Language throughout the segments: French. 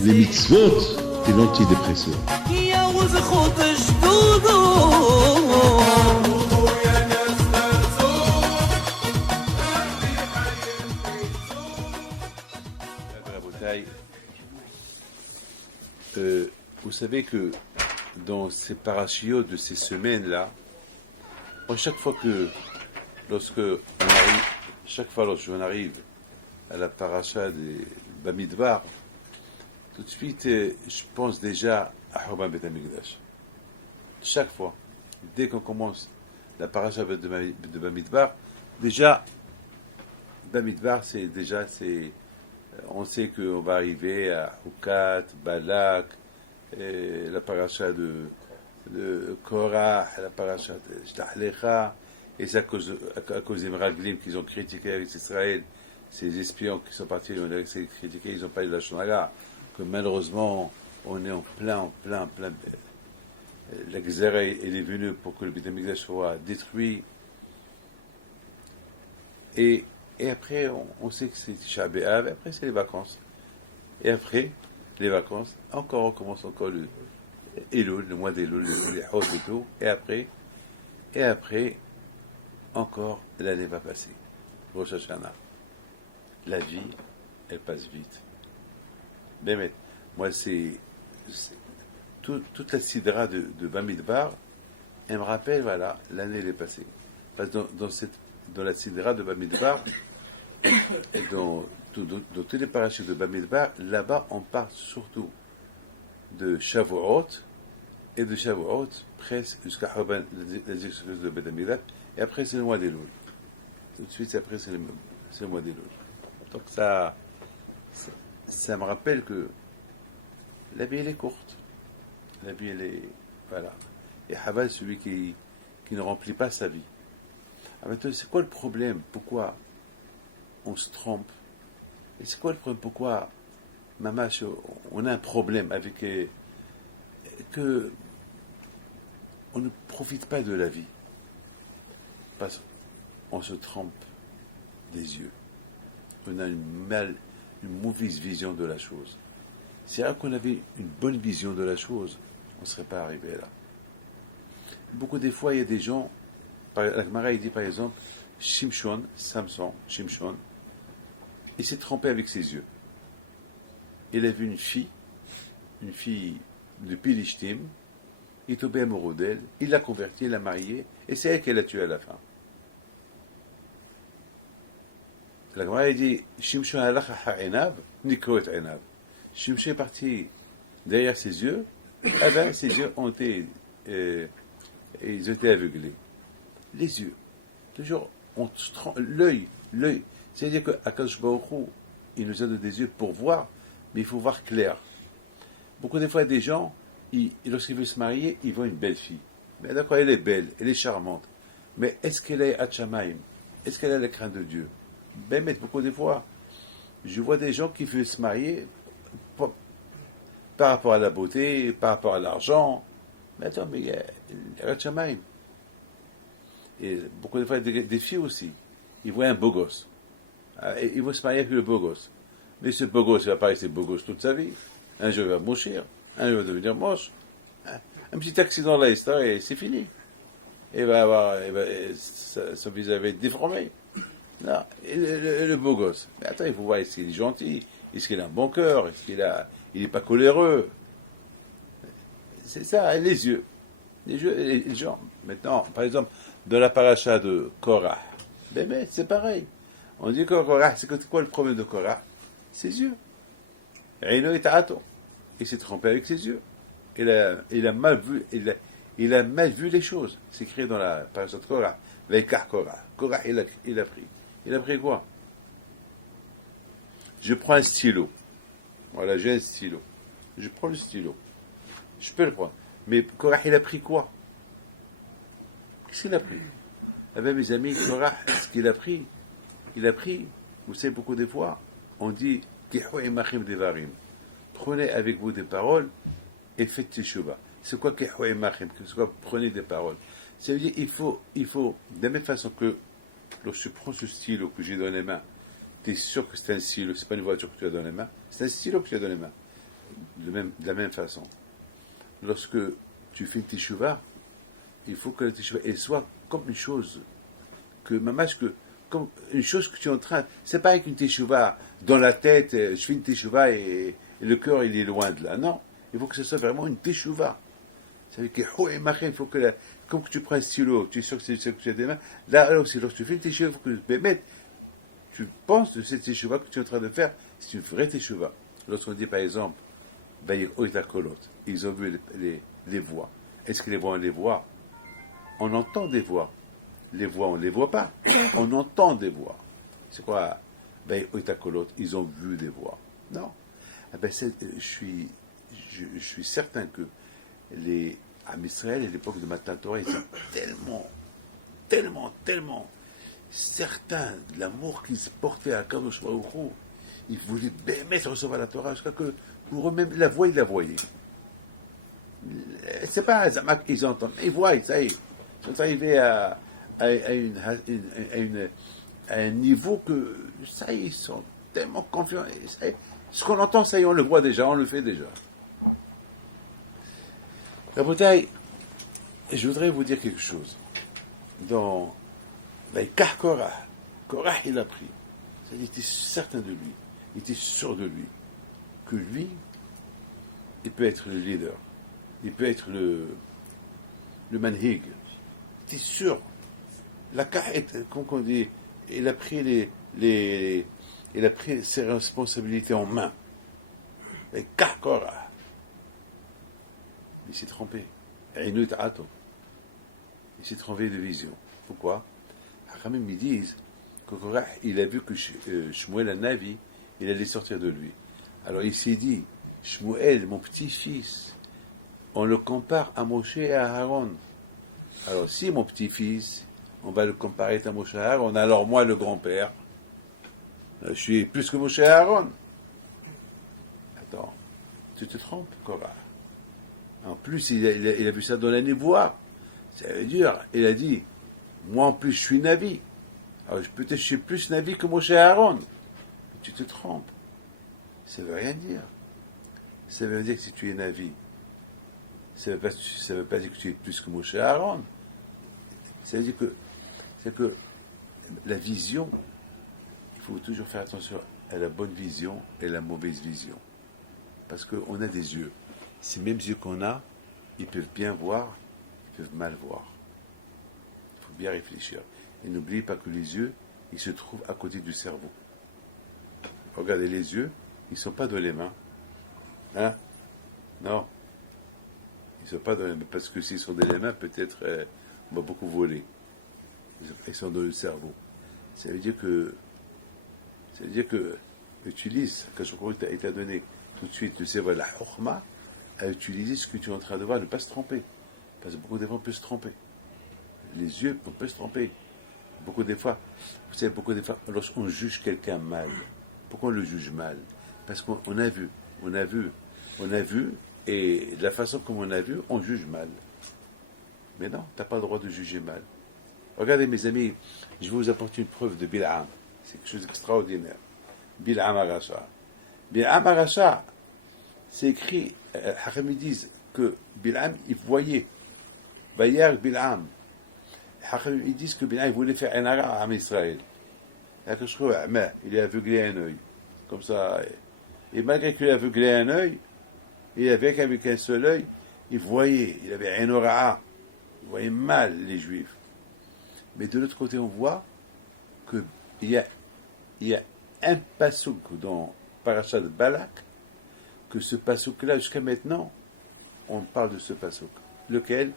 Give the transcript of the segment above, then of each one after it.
les mitzvot et l'antidépresseur. Vous savez que dans ces parachiotes de ces semaines-là, chaque fois lorsque on arrive à la paracha des Bamidbar, tout de suite, je pense déjà à Churban Bet HaMikdash. Chaque fois, dès qu'on commence la paracha de Bamidbar, déjà, Bamidbar, on sait qu'on va arriver à Hukat, Balak, la paracha de Korah, la paracha de Shlach Lecha, et c'est à cause des Meraglim qu'ils ont critiqué avec Israël, ces espions qui sont partis, on a critiqué, ils n'ont pas eu la Shonara, que malheureusement, on est en plein. La Gzera, elle est venue pour que le Beit HaMikdash soit détruit. Et après, on sait que c'est Tisha B'Av, après c'est les vacances. Et après les vacances, on commence encore le Elul, le mois d'Elul, les Hot et tout. Et après, encore l'année va passer. Rosh Hashanah. La vie, elle passe vite. Bémet, moi toute la sidra de Bamidbar, elle me rappelle, voilà, l'année elle est passée. Parce que dans la sidra de Bamidbar, et dans tous les parachutes de Bamidbar, là-bas on parle surtout de Shavuot, et de Shavuot presque jusqu'à les excuses de Beit HaMikdash, et après c'est le mois d'Elul. Tout de suite après c'est le mois d'Elul. Donc ça me rappelle que la vie elle est courte. La vie elle est, voilà. Et Haval, celui qui ne remplit pas sa vie. Ah, maintenant, c'est quoi le problème? Pourquoi on se trompe? Et c'est quoi le problème? Pourquoi, mamache, on a un problème avec que on ne profite pas de la vie? Parce qu'on se trompe des yeux. On a une mauvaise vision de la chose. C'est vrai qu'on avait une bonne vision de la chose, on ne serait pas arrivé là. Beaucoup des fois, il y a des gens, la Gemara il dit par exemple, Samson, il s'est trompé avec ses yeux. Il a vu une fille de Pilishtim, il est tombé amoureux d'elle, il l'a convertie, il l'a mariée, et c'est elle qui l'a tué à la fin. La Gemara dit, Shimshon halacha ha'enav, nikroet enav. Shimshon est parti derrière ses yeux, eh bien ses yeux ont été aveuglés. Les yeux. Toujours, l'œil. C'est-à-dire qu'Akadosh Baruch Hu, il nous a donné des yeux pour voir, mais il faut voir clair. Beaucoup de fois, des gens, lorsqu'ils veulent se marier, ils voient une belle fille. Mais d'accord, elle est belle, elle est charmante. Mais est-ce qu'elle est Hatchamaim? Est-ce qu'elle a la crainte de Dieu? Ben, mais beaucoup de fois, je vois des gens qui veulent se marier par rapport à la beauté, par rapport à l'argent. Mais attends, mais il y a Hatchamaim. Et beaucoup de fois, des filles aussi. Ils voient un beau gosse. Ils vont se marier avec le beau gosse. Mais ce beau gosse, il va pas rester beau gosse toute sa vie. Un jour, il va mouchir. Un jour, il va devenir moche. Un petit accident là, et c'est fini. Il va avoir, son visage va être déformé. Non, le beau gosse. Mais attends, il faut voir, est-ce qu'il est gentil? Est-ce qu'il a un bon cœur? Est-ce qu'il n'est pas coléreux? C'est ça, les yeux. Les gens. Maintenant, par exemple, dans la paracha de Korah, mais c'est pareil. On dit que Korah, c'est quoi le problème de Korah? Ses yeux. Il s'est trompé avec ses yeux. Il a mal vu les choses. C'est écrit dans la paracha de Korah. Veikar Korah. Korah, il a pris. Il a pris quoi? Je prends un stylo. Voilà, j'ai un stylo. Je prends le stylo. Je peux le prendre. Mais Korah, il a pris quoi? Qu'est-ce qu'il a pris? Eh bien, mes amis, Korah, ce qu'il a pris, vous savez, beaucoup de fois, on dit, prenez avec vous des paroles et faites teshuva. C'est quoi c'est quoi prenez des paroles? Ça veut dire, il faut, de la même façon que lorsque je prends ce stylo que j'ai dans les mains tu es sûr que c'est un stylo, c'est pas une voiture que tu as dans les mains, c'est un stylo que tu as dans les mains. De la même façon. Lorsque tu fais une teshuva, il faut que la teshuva elle soit comme une chose, comme une chose que tu es en train. C'est pas avec une teshuva dans la tête, je fais une teshuva et le cœur il est loin de là. Non, il faut que ce soit vraiment une teshuva. Ça veut dire il faut que comme que tu prends un stylo, tu es sûr que c'est ce que tu as des mains. Là aussi, lorsque tu fais une teshuva, il faut que tu penses de cette teshuva que tu es en train de faire, c'est une vraie teshuva. Lorsqu'on dit par exemple, ils ont vu les voix. Est-ce que les voix, on les voit? On entend des voix. Les voix, on ne les voit pas. On entend des voix. C'est quoi? Ils ont vu des voix. Non. Je suis certain que les Am Israël, à l'époque de Matan Torah, ils sont tellement certains de l'amour qu'ils se portaient à Kadosh Baruch Hu. Ils voulaient mettre recevoir la Torah jusqu'à que pour eux-mêmes la voix, ils la voyaient. C'est pas un zamak qu'ils entendent, ils voient, ça y est. Ils sont arrivés à un niveau que, ça y est, ils sont tellement confiants. Ça y est, ce qu'on entend, ça y est, on le voit déjà, on le fait déjà. Rabotai, je voudrais vous dire quelque chose. Dans Korah, il a pris. Il était certain de lui, il était sûr de lui, que lui, il peut être le leader, il peut être le manhig. Il était sûr. La kahit, comme on dit, il a pris il a pris ses responsabilités en main. Korah. Il s'est trompé. Il s'est trompé de vision. Pourquoi? Hachamim ils disent que Korah, il a vu que Shmuel Hanavi, il allait sortir de lui. Alors il s'est dit, Shmuel, mon petit-fils, on le compare à Moshe et à Aaron. Alors si mon petit-fils, on va le comparer à Moshe et à Aaron, alors moi, le grand-père, je suis plus que Moshe et Aaron. Attends, tu te trompes, Korah. En plus, il a vu ça dans la névoie. Ça veut dire, il a dit, moi en plus je suis Navi. Alors peut-être je suis plus Navi que Moshe et Aaron. Tu te trompes. Ça ne veut rien dire. Ça veut dire que si tu es Navi, ça ne veut pas dire que tu es plus que Moshe et Aaron. Ça veut dire que la vision, il faut toujours faire attention à la bonne vision et la mauvaise vision. Parce qu'on a des yeux. Ces mêmes yeux qu'on a, ils peuvent bien voir, ils peuvent mal voir. Il faut bien réfléchir. Et n'oubliez pas que les yeux, ils se trouvent à côté du cerveau. Regardez les yeux, ils ne sont pas dans les mains. Hein? Non. Ils ne sont pas dans les mains. Parce que s'ils sont dans les mains, peut-être on va beaucoup voler. Ils sont dans le cerveau. Ça veut dire que utilise, quand je crois que tu as donné tout de suite, tu sais, voilà, la chokma, à utiliser ce que tu es en train de voir, ne pas se tromper. Parce que beaucoup de fois, on peut se tromper. Les yeux, on peut se tromper. Beaucoup de fois, vous savez, lorsqu'on juge quelqu'un mal, pourquoi on le juge mal? Parce qu'on a vu, et de la façon comme on a vu, on juge mal. Mais non, tu n'as pas le droit de juger mal. Regardez, mes amis, je vais vous apporter une preuve de Bil'am. C'est quelque chose d'extraordinaire. Bil'am Arasha. Bil'am Arasha, c'est écrit, Hachamim disent que Bil'am, il voyait. Vayar Bil'am. Hachamim, ils disent que Bil'am, il voulait faire un ara à Israël. Il est aveuglé un œil. Comme ça. Et malgré qu'il est aveuglé un œil, il avait qu'avec un seul œil, il voyait. Il avait un ora'a. Il voyait mal les Juifs. Mais de l'autre côté, on voit qu'il y a un pasouk dans Parashat Balak, que ce pasouk-là, jusqu'à maintenant, on parle de ce pasouk. Lequel?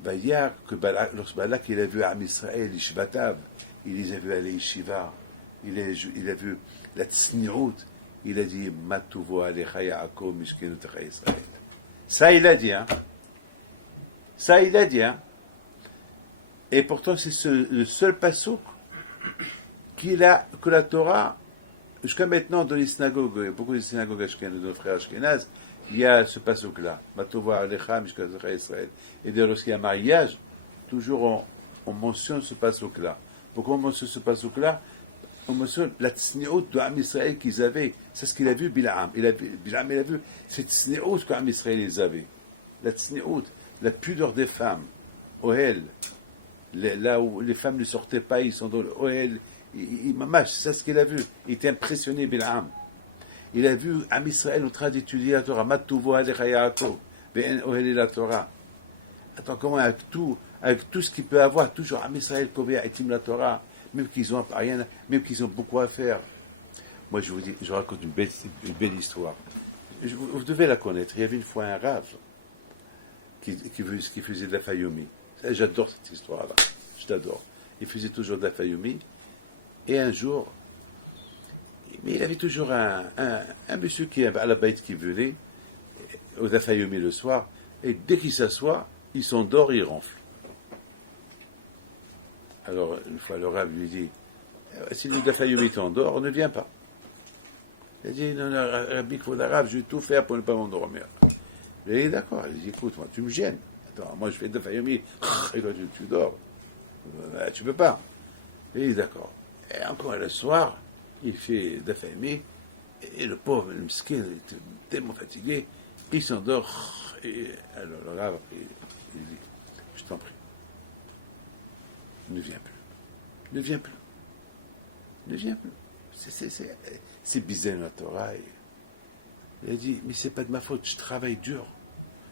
Bayar, que lorsque Balak, il a vu Am Israël, Ishbatav, il les a vus aller Yeshiva, il a vu la Tsniout, il a dit Matuvo Alecha Yaakov Mishkenutecha Israël. Ça, il a dit, hein. Ça, il a dit, hein. Et pourtant, c'est le seul pasouk que la Torah, jusqu'à maintenant, dans les synagogues, beaucoup de synagogues ashkénazes, de nos frères ashkénazes, il y a ce pasouk-là. Matova alecha mishkazecha Israël. Et de lorsqu'il y a un mariage, toujours on mentionne ce pasouk-là. Pourquoi on mentionne ce pasuk-là? On mentionne la tsnéout de Am Israël qu'ils avaient. C'est ce qu'il a vu, Bilaam. Bilaam, il a vu cette tsnéout que Am Israël ils avaient. La tsnéout, la pudeur des femmes. Ohel. Là où les femmes ne sortaient pas, ils sont dans le Ohel. Mamash, c'est ce qu'il a vu. Il était impressionné, Bilaam. Il a vu Am Israël en train d'étudier la Torah. Matuvo alecha Yaakov. Ve'en Ohel la Torah. Attends, comment avec tout ce qu'il peut avoir, toujours Am Israël Kovea etim la Torah, même qu'ils ont rien, même qu'ils ont beaucoup à faire. Moi, je vous dis, je raconte une belle histoire. Vous devez la connaître. Il y avait une fois un rave qui faisait de la Fayoumi. J'adore cette histoire-là. Je l'adore. Il faisait toujours de la Fayoumi. Et un jour, mais il avait toujours un monsieur qui est à la bête qui venait au Dafayomi le soir, et dès qu'il s'assoit, il s'endort et il ronfle. Alors, une fois, le rab lui dit, si le Dafayomi t'endort, on ne vient pas. Il a dit, non, Rabbi, il faut l'arabe, je vais tout faire pour ne pas m'endormir. Il a dit, d'accord. Il dit, écoute, moi, tu me gênes. Attends, moi, je fais Dafayomi, et toi, tu dors. Tu peux pas. Il dit, d'accord. Et encore le soir, il fait Dafayomi, et le pauvre, le miskin, il était tellement fatigué, il s'endort. Et alors, le rab, il dit, je t'en prie, ne viens plus. Ne viens plus. Ne viens plus. C'est bizarre la Torah. Il a dit, mais c'est pas de ma faute, je travaille dur.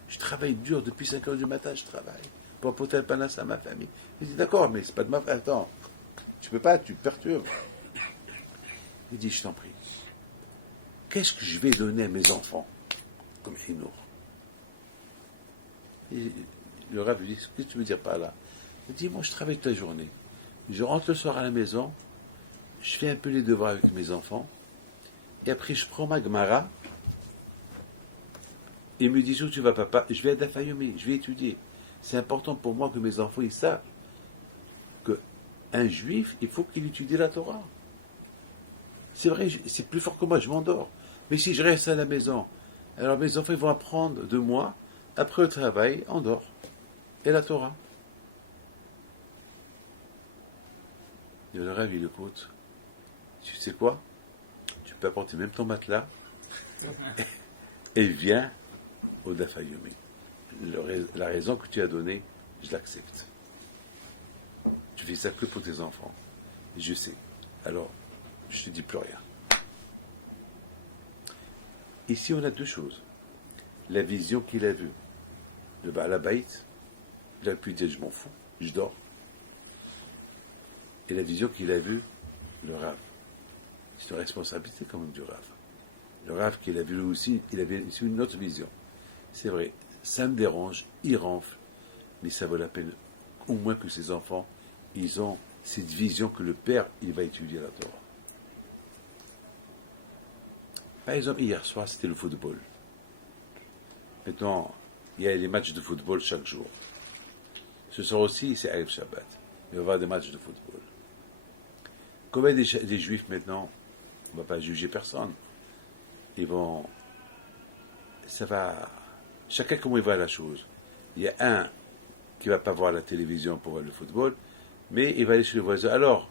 Je travaille dur, depuis 5 heures du matin, je travaille. Pour apporter le panas à ma famille. Il dit, d'accord, mais c'est pas de ma faute. Attends, tu peux pas, tu perturbes. Il dit, je t'en prie, qu'est-ce que je vais donner à mes enfants comme chinour? Et le rabbin lui dit, qu'est-ce que tu veux dire par là? Il dit, moi je travaille toute la journée. Je rentre le soir à la maison, je fais un peu les devoirs avec mes enfants, et après je prends ma Gemara, et ils me disent, où tu vas papa? Je vais à Dafayomi, je vais étudier. C'est important pour moi que mes enfants ils savent qu'un juif, il faut qu'il étudie la Torah. C'est vrai, c'est plus fort que moi, je m'endors. Mais si je reste à la maison, alors mes enfants ils vont apprendre de moi, après le travail, on dort. Et la Torah. Et le rêve, il écoute. Tu sais quoi? Tu peux apporter même ton matelas. Et viens au Dafayomi. La raison que tu as donnée, je l'accepte. Tu fais ça que pour tes enfants. Je sais. Alors, je ne te dis plus rien. Ici, on a deux choses. La vision qu'il a vue. Le Baal Habayit, il a pu dire, je m'en fous, je dors. Et la vision qu'il a vue, le Rav. C'est une responsabilité quand même du Rav. Le Rav qu'il a vu aussi, il avait aussi une autre vision. C'est vrai, ça me dérange, il ronfle, mais ça vaut la peine au moins que ses enfants, ils ont cette vision que le père, il va étudier la Torah. Par exemple, hier soir, c'était le football. Maintenant, il y a les matchs de football chaque jour. Ce soir aussi, c'est Erev Shabbat. Il va y avoir des matchs de football. Comme il y a des juifs maintenant, on ne va pas juger personne. Ils vont... Ça va... Chacun comment il voit la chose. Il y a un qui ne va pas voir la télévision pour voir le football, mais il va aller chez le voisin. Alors,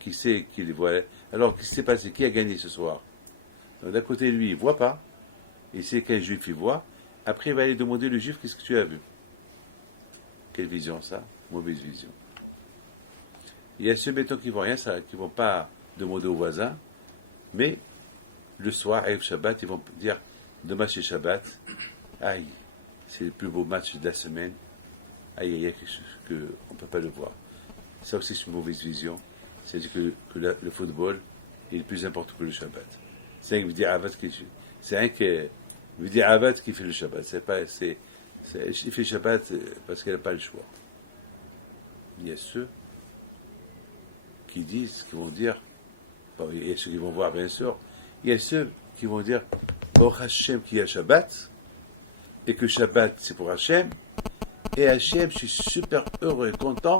qui sait qu'il voit? Alors, qu'est-ce qui s'est passé? Qui a gagné ce soir? Donc, d'un côté, lui, il ne voit pas. Il sait quel juif il voit. Après, il va aller demander au juif, qu'est-ce que tu as vu? Quelle vision, ça? Mauvaise vision. Il y a ceux, mettons, qui ne vont rien, qui ne vont pas demander au voisin, mais le soir, avec Shabbat, ils vont dire, demain c'est Shabbat, aïe, c'est le plus beau match de la semaine, aïe, il y a quelque chose qu'on ne peut pas le voir. Ça aussi, c'est une mauvaise vision. C'est-à-dire que le football est plus important que le Shabbat. C'est un qui veut dire Avat qui fait le Shabbat. Il fait Shabbat parce qu'elle n'a pas le choix. Il y a ceux qui disent, qui vont dire, bon, il y a ceux qui vont voir, bien sûr, il y a ceux qui vont dire, Baruch Hashem qui a Shabbat, et que Shabbat c'est pour Hashem, et Hashem, je suis super heureux et content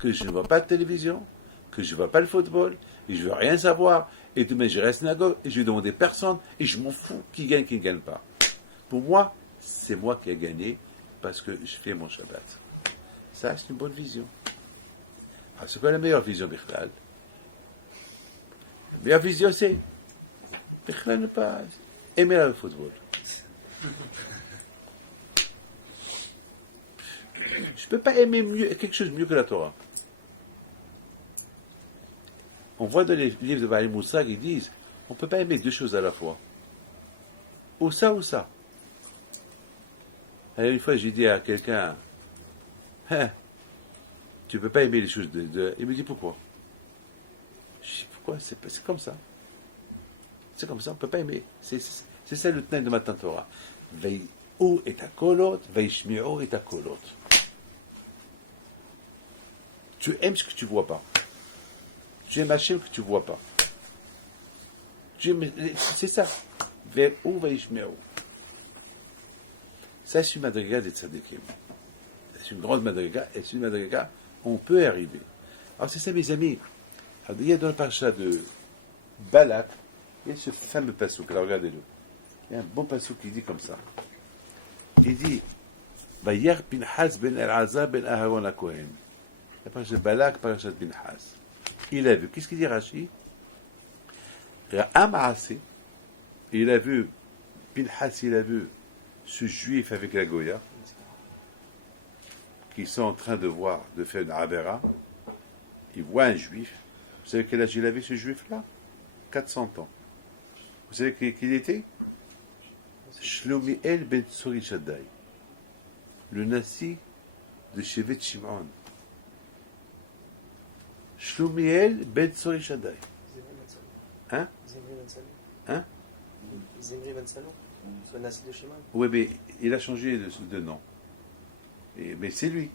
que je ne vois pas de télévision, que je ne vois pas le football, et je ne veux rien savoir, et demain je reste synagogue, et je vais demander personne, et je m'en fous qui gagne, qui ne gagne pas. Pour moi, c'est moi qui ai gagné, parce que je fais mon Shabbat. Ça, c'est une bonne vision. C'est quoi la meilleure vision, Bichlal? La meilleure vision, c'est Bichlal ne pas aimer le football. Je ne peux pas aimer quelque chose mieux que la Torah. On voit dans les livres de Baal Moussa qu'ils disent on ne peut pas aimer deux choses à la fois. Ou ça ou ça. Alors une fois, j'ai dit à quelqu'un tu ne peux pas aimer les choses de... Il me dit pourquoi? Je dis pourquoi? C'est comme ça. C'est comme ça, on ne peut pas aimer. C'est ça le tenant de Matan Torah. Veillou et ta kolot, veillshmi'ou et ta kolot. Tu aimes ce que tu ne vois pas. Tu aimes Hachem que tu ne vois pas. C'est ça. Veillou, veillshmi'ou. Ça, c'est une madriga des tzadikim. C'est une grande madriga, et c'est une madriga on peut arriver. Alors c'est ça, mes amis. Alors, il y a dans le parasha de Balak, il y a ce fameux passouk. Alors regardez-le. Il y a un bon passouk qui dit comme ça. Il dit Vayar Pinhas ben Elazar ben Aharon HaKohen. La parasha de Balak, parasha de Pinhas. Il a vu. Qu'est-ce qu'il dit Rashi? Ra'am il a vu Pinhas, il a vu ce juif avec la Goya qui sont en train de faire une avera. Il voit un juif. Vous savez quel âge il avait ce juif-là? 400 ans. Vous savez qui il était? Shlomiel ben Tsori Shaddai, le nasi de Shevet Shimon. Shlomiel ben Tsori Shaddai. Hein? Hein? Zimri ben Salou, le nasi de Shimon. Oui, mais il a changé de nom. Mais c'est lui.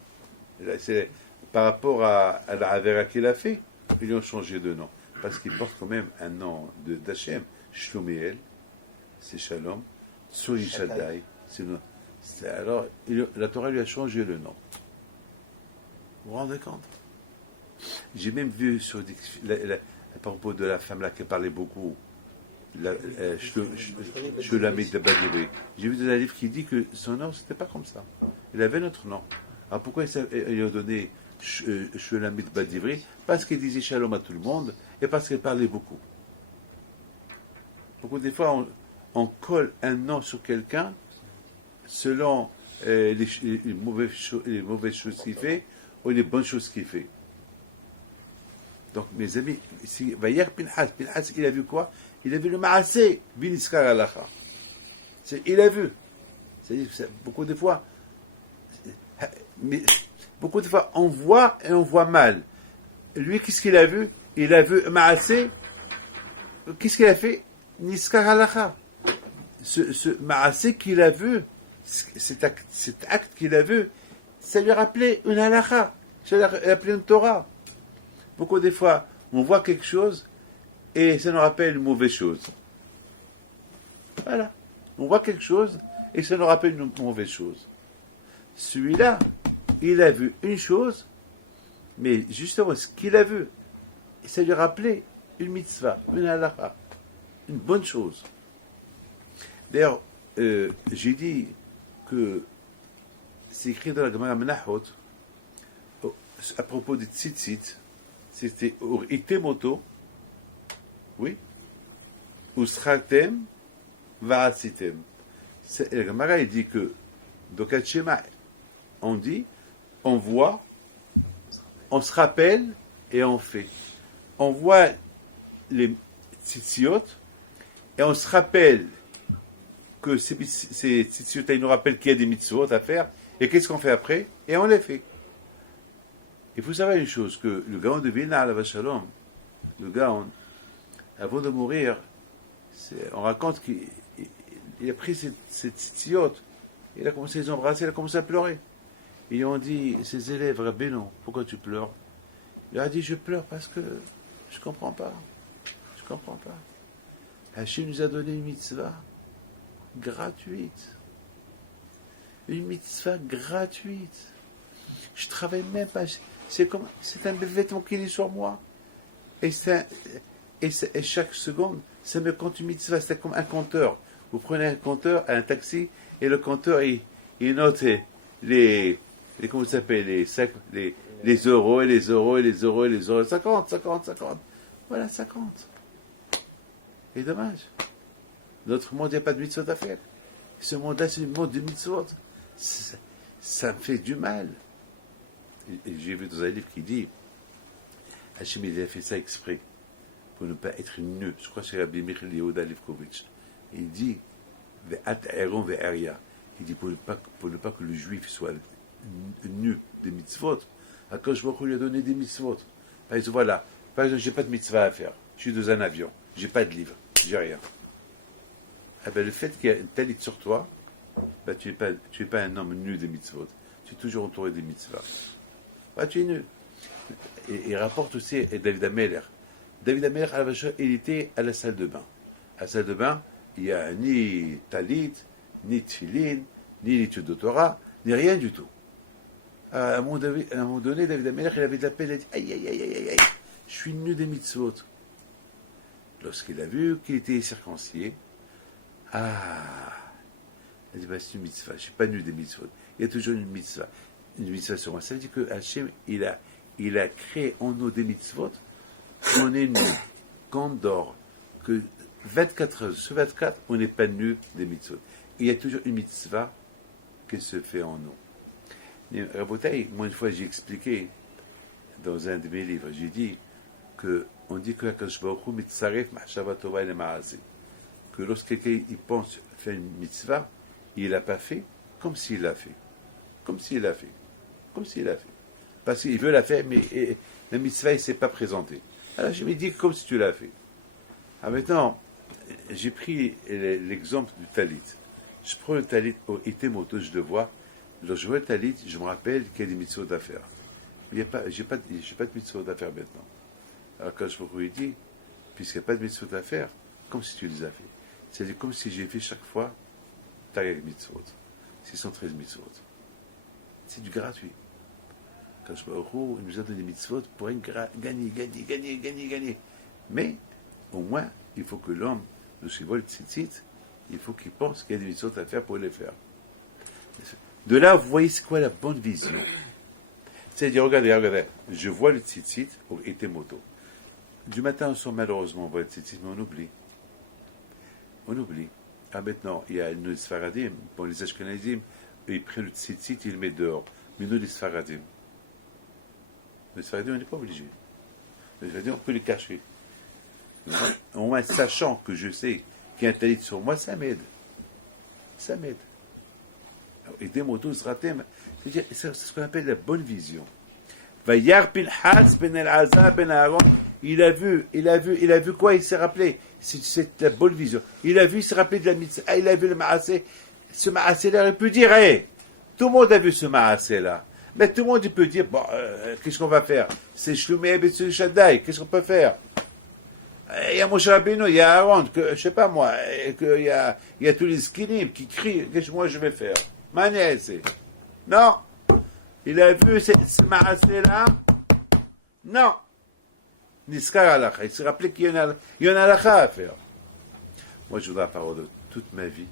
C'est, par rapport à la Avera qu'il a fait, ils lui ont changé de nom. Parce qu'il porte quand même un nom d'Hachem. Shlomiel, c'est Shalom. Tsuri Shaddai, c'est le nom. Alors, la Torah lui a changé le nom. Vous vous rendez compte? J'ai même vu à propos de la femme là qui parlait beaucoup, Shulamit de Badibri. J'ai vu dans un livre qui dit que son nom, c'était pas comme ça. Il avait notre nom. Alors pourquoi il lui a donné Shulamit Badivri? Parce qu'il disait shalom à tout le monde et parce qu'il parlait beaucoup. Beaucoup des fois, on colle un nom sur quelqu'un selon les mauvaises choses qu'il fait ou les bonnes choses qu'il fait. Donc, mes amis, Vayer Pinhas, il a vu quoi? Il a vu le Maaseh, Biniskar Alacha. Il a vu. C'est-à-dire, beaucoup de fois, on voit et on voit mal. Lui, qu'est-ce qu'il a vu? Il a vu Maaseh. Qu'est-ce qu'il a fait? Niskar Alacha. Ce Maaseh qu'il a vu, cet acte qu'il a vu, ça lui rappelait une Alacha. Ça lui rappelait une Torah. Beaucoup de fois, on voit quelque chose et ça nous rappelle une mauvaise chose. Voilà. On voit quelque chose et ça nous rappelle une mauvaise chose. Celui-là, il a vu une chose, mais justement, ce qu'il a vu, ça lui rappelait une mitzvah, une halakha, une bonne chose. D'ailleurs, j'ai dit que c'est écrit dans la Gemara Menachot à propos des tzitzit. C'était itemoto, oui, uschatem, va'asitem. Le Gemara il dit que dans le schéma, on dit, on voit, on se rappelle et on fait. On voit les tzitziot et on se rappelle que ces tzitziot, ils nous rappellent qu'il y a des mitzvot à faire et qu'est-ce qu'on fait après? Et on les fait. Il faut savoir une chose, que le Gaon de Vilna, Alav Shalom, le Gaon, avant de mourir, on raconte qu'il a pris ces tzitziot, il a commencé à les embrasser, il a commencé à pleurer. Ils lui ont dit, ses élèves, Rabbeinu, pourquoi tu pleures? Il a dit, je pleure parce que je ne comprends pas. Je ne comprends pas. Hachem nous a donné une mitzvah gratuite. Une mitzvah gratuite. Je ne travaille même pas. C'est un vêtement qui est sur moi. Et chaque seconde, ça me compte une mitzvah. C'est comme un compteur. Vous prenez un compteur à un taxi et le compteur, il note comment ça s'appelle, les euros et les euros et les euros et les euros. 50, 50, 50. Voilà, 50. Et dommage. Notre monde, il n'y a pas de mitzvot à faire. Ce monde-là, c'est le monde du mitzvot. Ça me fait du mal. Et j'ai vu dans un livre qui dit, Hachem, il a fait ça exprès, pour ne pas être nu. Je crois que c'est Rabbi Michel Yehuda Levkovitch. Il dit, il dit, pour ne pas que le juif soit nu des mitzvot, Akadosh Baruch Hu lui a donné des mitzvot. Par exemple, voilà, par exemple, j'ai pas de mitzvah à faire. Je suis dans un avion, j'ai pas de livre, j'ai rien. Eh ben, le fait qu'il y a une talit sur toi, ben, tu es pas un homme nu des mitzvot. Tu es toujours entouré des mitzvahs. Ben, tu es nu. Et il rapporte aussi David Ameller. David Ameller, il était à la salle de bain. À la salle de bain, il n'y a ni talit, ni tfilin, ni l'étude de Torah, ni rien du tout. À un moment donné, David Ameller, il avait de la peine, il a dit aïe, aïe, aïe, aïe, aïe, je suis nu des mitzvot. Lorsqu'il a vu qu'il était circoncis, il a dit, bah, c'est une mitzvah, je ne suis pas nu des mitzvot. Il y a toujours une mitzvah sur moi. Ça veut dire que Hachem, il a créé en nous des mitzvot, qu'on est nu, qu'on dort, que 24 heures sur 24, on n'est pas nu des mitzvot. Il y a toujours une mitzvah qui se fait en nous. Rabotai, moi une fois j'ai expliqué dans un de mes livres, j'ai dit on dit que Akadosh Baruch Hu mitzaref machshava tova el ma'aseh, que lorsque quelqu'un il pense faire une mitzvah, il l'a pas fait, comme s'il l'a fait. Comme s'il l'a fait. Comme s'il l'a fait. Parce qu'il veut la faire, mais la mitzvah, il ne s'est pas présenté. Alors je me dis comme si tu l'as fait. Alors maintenant, j'ai pris l'exemple du talit. Je prends le talit au itemoto, je le vois. Lorsque je vois le talit, je me rappelle qu'il y a des mitzvot à faire. Je n'ai pas de mitzvot à faire maintenant. Alors quand je me dis, puisqu'il n'y a pas de mitzvot à faire, comme si tu les as fait. C'est-à-dire comme si j'ai fait chaque fois Tarek mitzvot. 613 mitzvot. C'est du gratuit. Quand je il nous a donné des mitzvot pour gagner. Mais, au moins, il faut que l'homme, lorsqu'il voit le tzitzit, il faut qu'il pense qu'il y a des mitzvot à faire pour les faire. De là, vous voyez c'est quoi la bonne vision. C'est-à-dire, regardez, je vois le tzitzit au Etemoto. Du matin au soir, malheureusement, on voit le tzitzit, mais on oublie. Ah, maintenant, il y a les Sfaradim, bon, les Ashkenazim, ils prennent le tzitzit, ils le mettent dehors. Mais nous, les Sfaradim, on n'est pas obligé. Les Sfaradim, on peut les cacher. Au moins, sachant que je sais qu'il y a un talit sur moi, ça m'aide. Et des motos, c'est ce qu'on appelle la bonne vision. Pinhas ben El-Azar ben Aaron, il a vu quoi? Il s'est rappelé. C'est la bonne vision. Il s'est rappelé de la mitzvah. Il a vu le ma'aseh. Ce ma'aseh-là, il peut dire, tout le monde a vu ce ma'aseh-là. Mais tout le monde peut dire, bon, qu'est-ce qu'on va faire? C'est Shloumé et Betsul Shaddai. Qu'est-ce qu'on peut faire? Il y a Moshe Rabbeinu, il y a Aaron, je sais pas moi, il y a tous les skinim qui crient, qu'est-ce que moi je vais faire? Non. Il a vu ce ma'aseh-là? Non. Niskar halakha. Il s'est rappelé qu'il y a une halakha à faire. Moi, je voudrais parler de toute ma vie.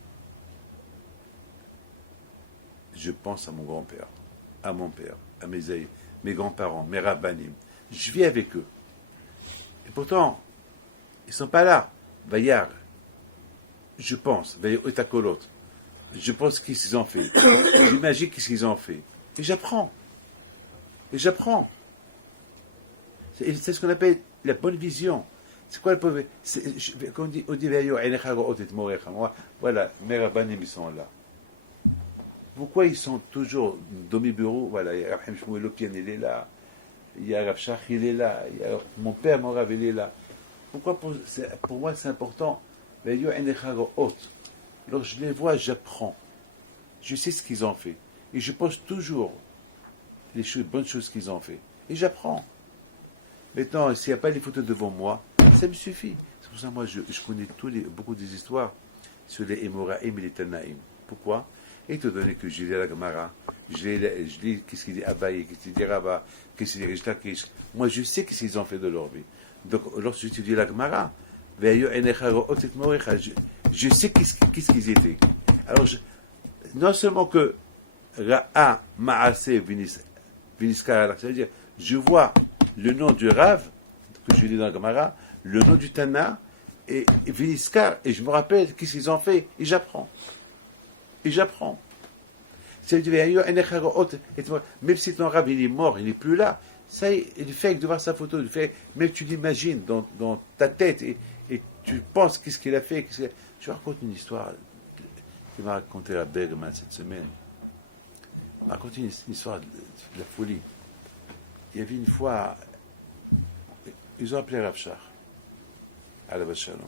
Je pense à mon grand-père, à mon père, à mes grands-parents, mes rabbanim. Je vis avec eux. Et pourtant, ils ne sont pas là. Vayar. Je pense. Vayar je pense qu'est-ce qu'ils ont fait. J'imagine qu'est-ce qu'ils ont fait. Et j'apprends. C'est ce qu'on appelle la bonne vision. C'est quoi le pauvre? Quand on dit voilà, mes rabbanim, ils sont là. Pourquoi ils sont toujours dans mes bureaux? Voilà, il y a Rahim Shmuel Lopian, il est là. Il y a Rav Shach, il est là. Il y a mon père, mon Rav, il est là. Pourquoi pour moi c'est important? Lorsque je les vois, j'apprends. Je sais ce qu'ils ont fait. Et je pense toujours les bonnes choses qu'ils ont fait. Et j'apprends. Maintenant, s'il n'y a pas les photos devant moi, ça me suffit. C'est pour ça que moi, je connais beaucoup des histoires sur les Emoraim et les Tanaïm. Pourquoi? Étant donné que je lis la Gemara, je lis qu'est-ce qu'il dit Abaye, qu'est-ce qu'il dit Rabba, qu'est-ce qu'il dit Rish Lakish. Moi, je sais ce qu'ils ont fait de leur vie. Donc, lorsque j'étudie la Gemara, je sais qu'est-ce qu'ils étaient. Alors, non seulement que Ra'a Ma'ase Viniskar, c'est-à-dire, je vois le nom du Rav, que je lis dans la Gemara, le nom du Tana, et Viniskar, et je me rappelle qu'est-ce qu'ils ont fait, et j'apprends. Ça veut dire, même si ton Rav il est mort, il n'est plus là, ça, le fait de voir sa photo, le fait, même tu l'imagines dans ta tête, et tu penses qu'est-ce qu'il a fait. Je raconte une histoire qui m'a raconté la Bergman cette semaine. Il m'a raconté une histoire de la folie. Il y avait une fois, ils ont appelé Rav Shach, à la Shalom.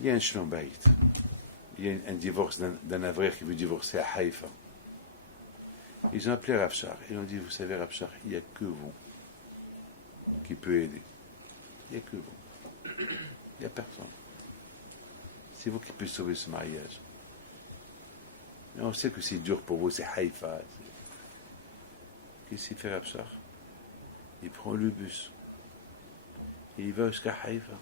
Il y a un shalom bayit. Il y a un divorce d'un avraire qui veut divorcer à Haïfa. Ils ont appelé Rav Shach. Ils ont dit, vous savez, Rav Shach, il n'y a que vous qui peut aider. Il n'y a que vous. Il n'y a personne. C'est vous qui pouvez sauver ce mariage. Mais on sait que c'est dur pour vous, c'est Haïfa. Qu'est-ce qu'il fait, Rav Shach? Il prend le bus. Et il va jusqu'à Haïfa.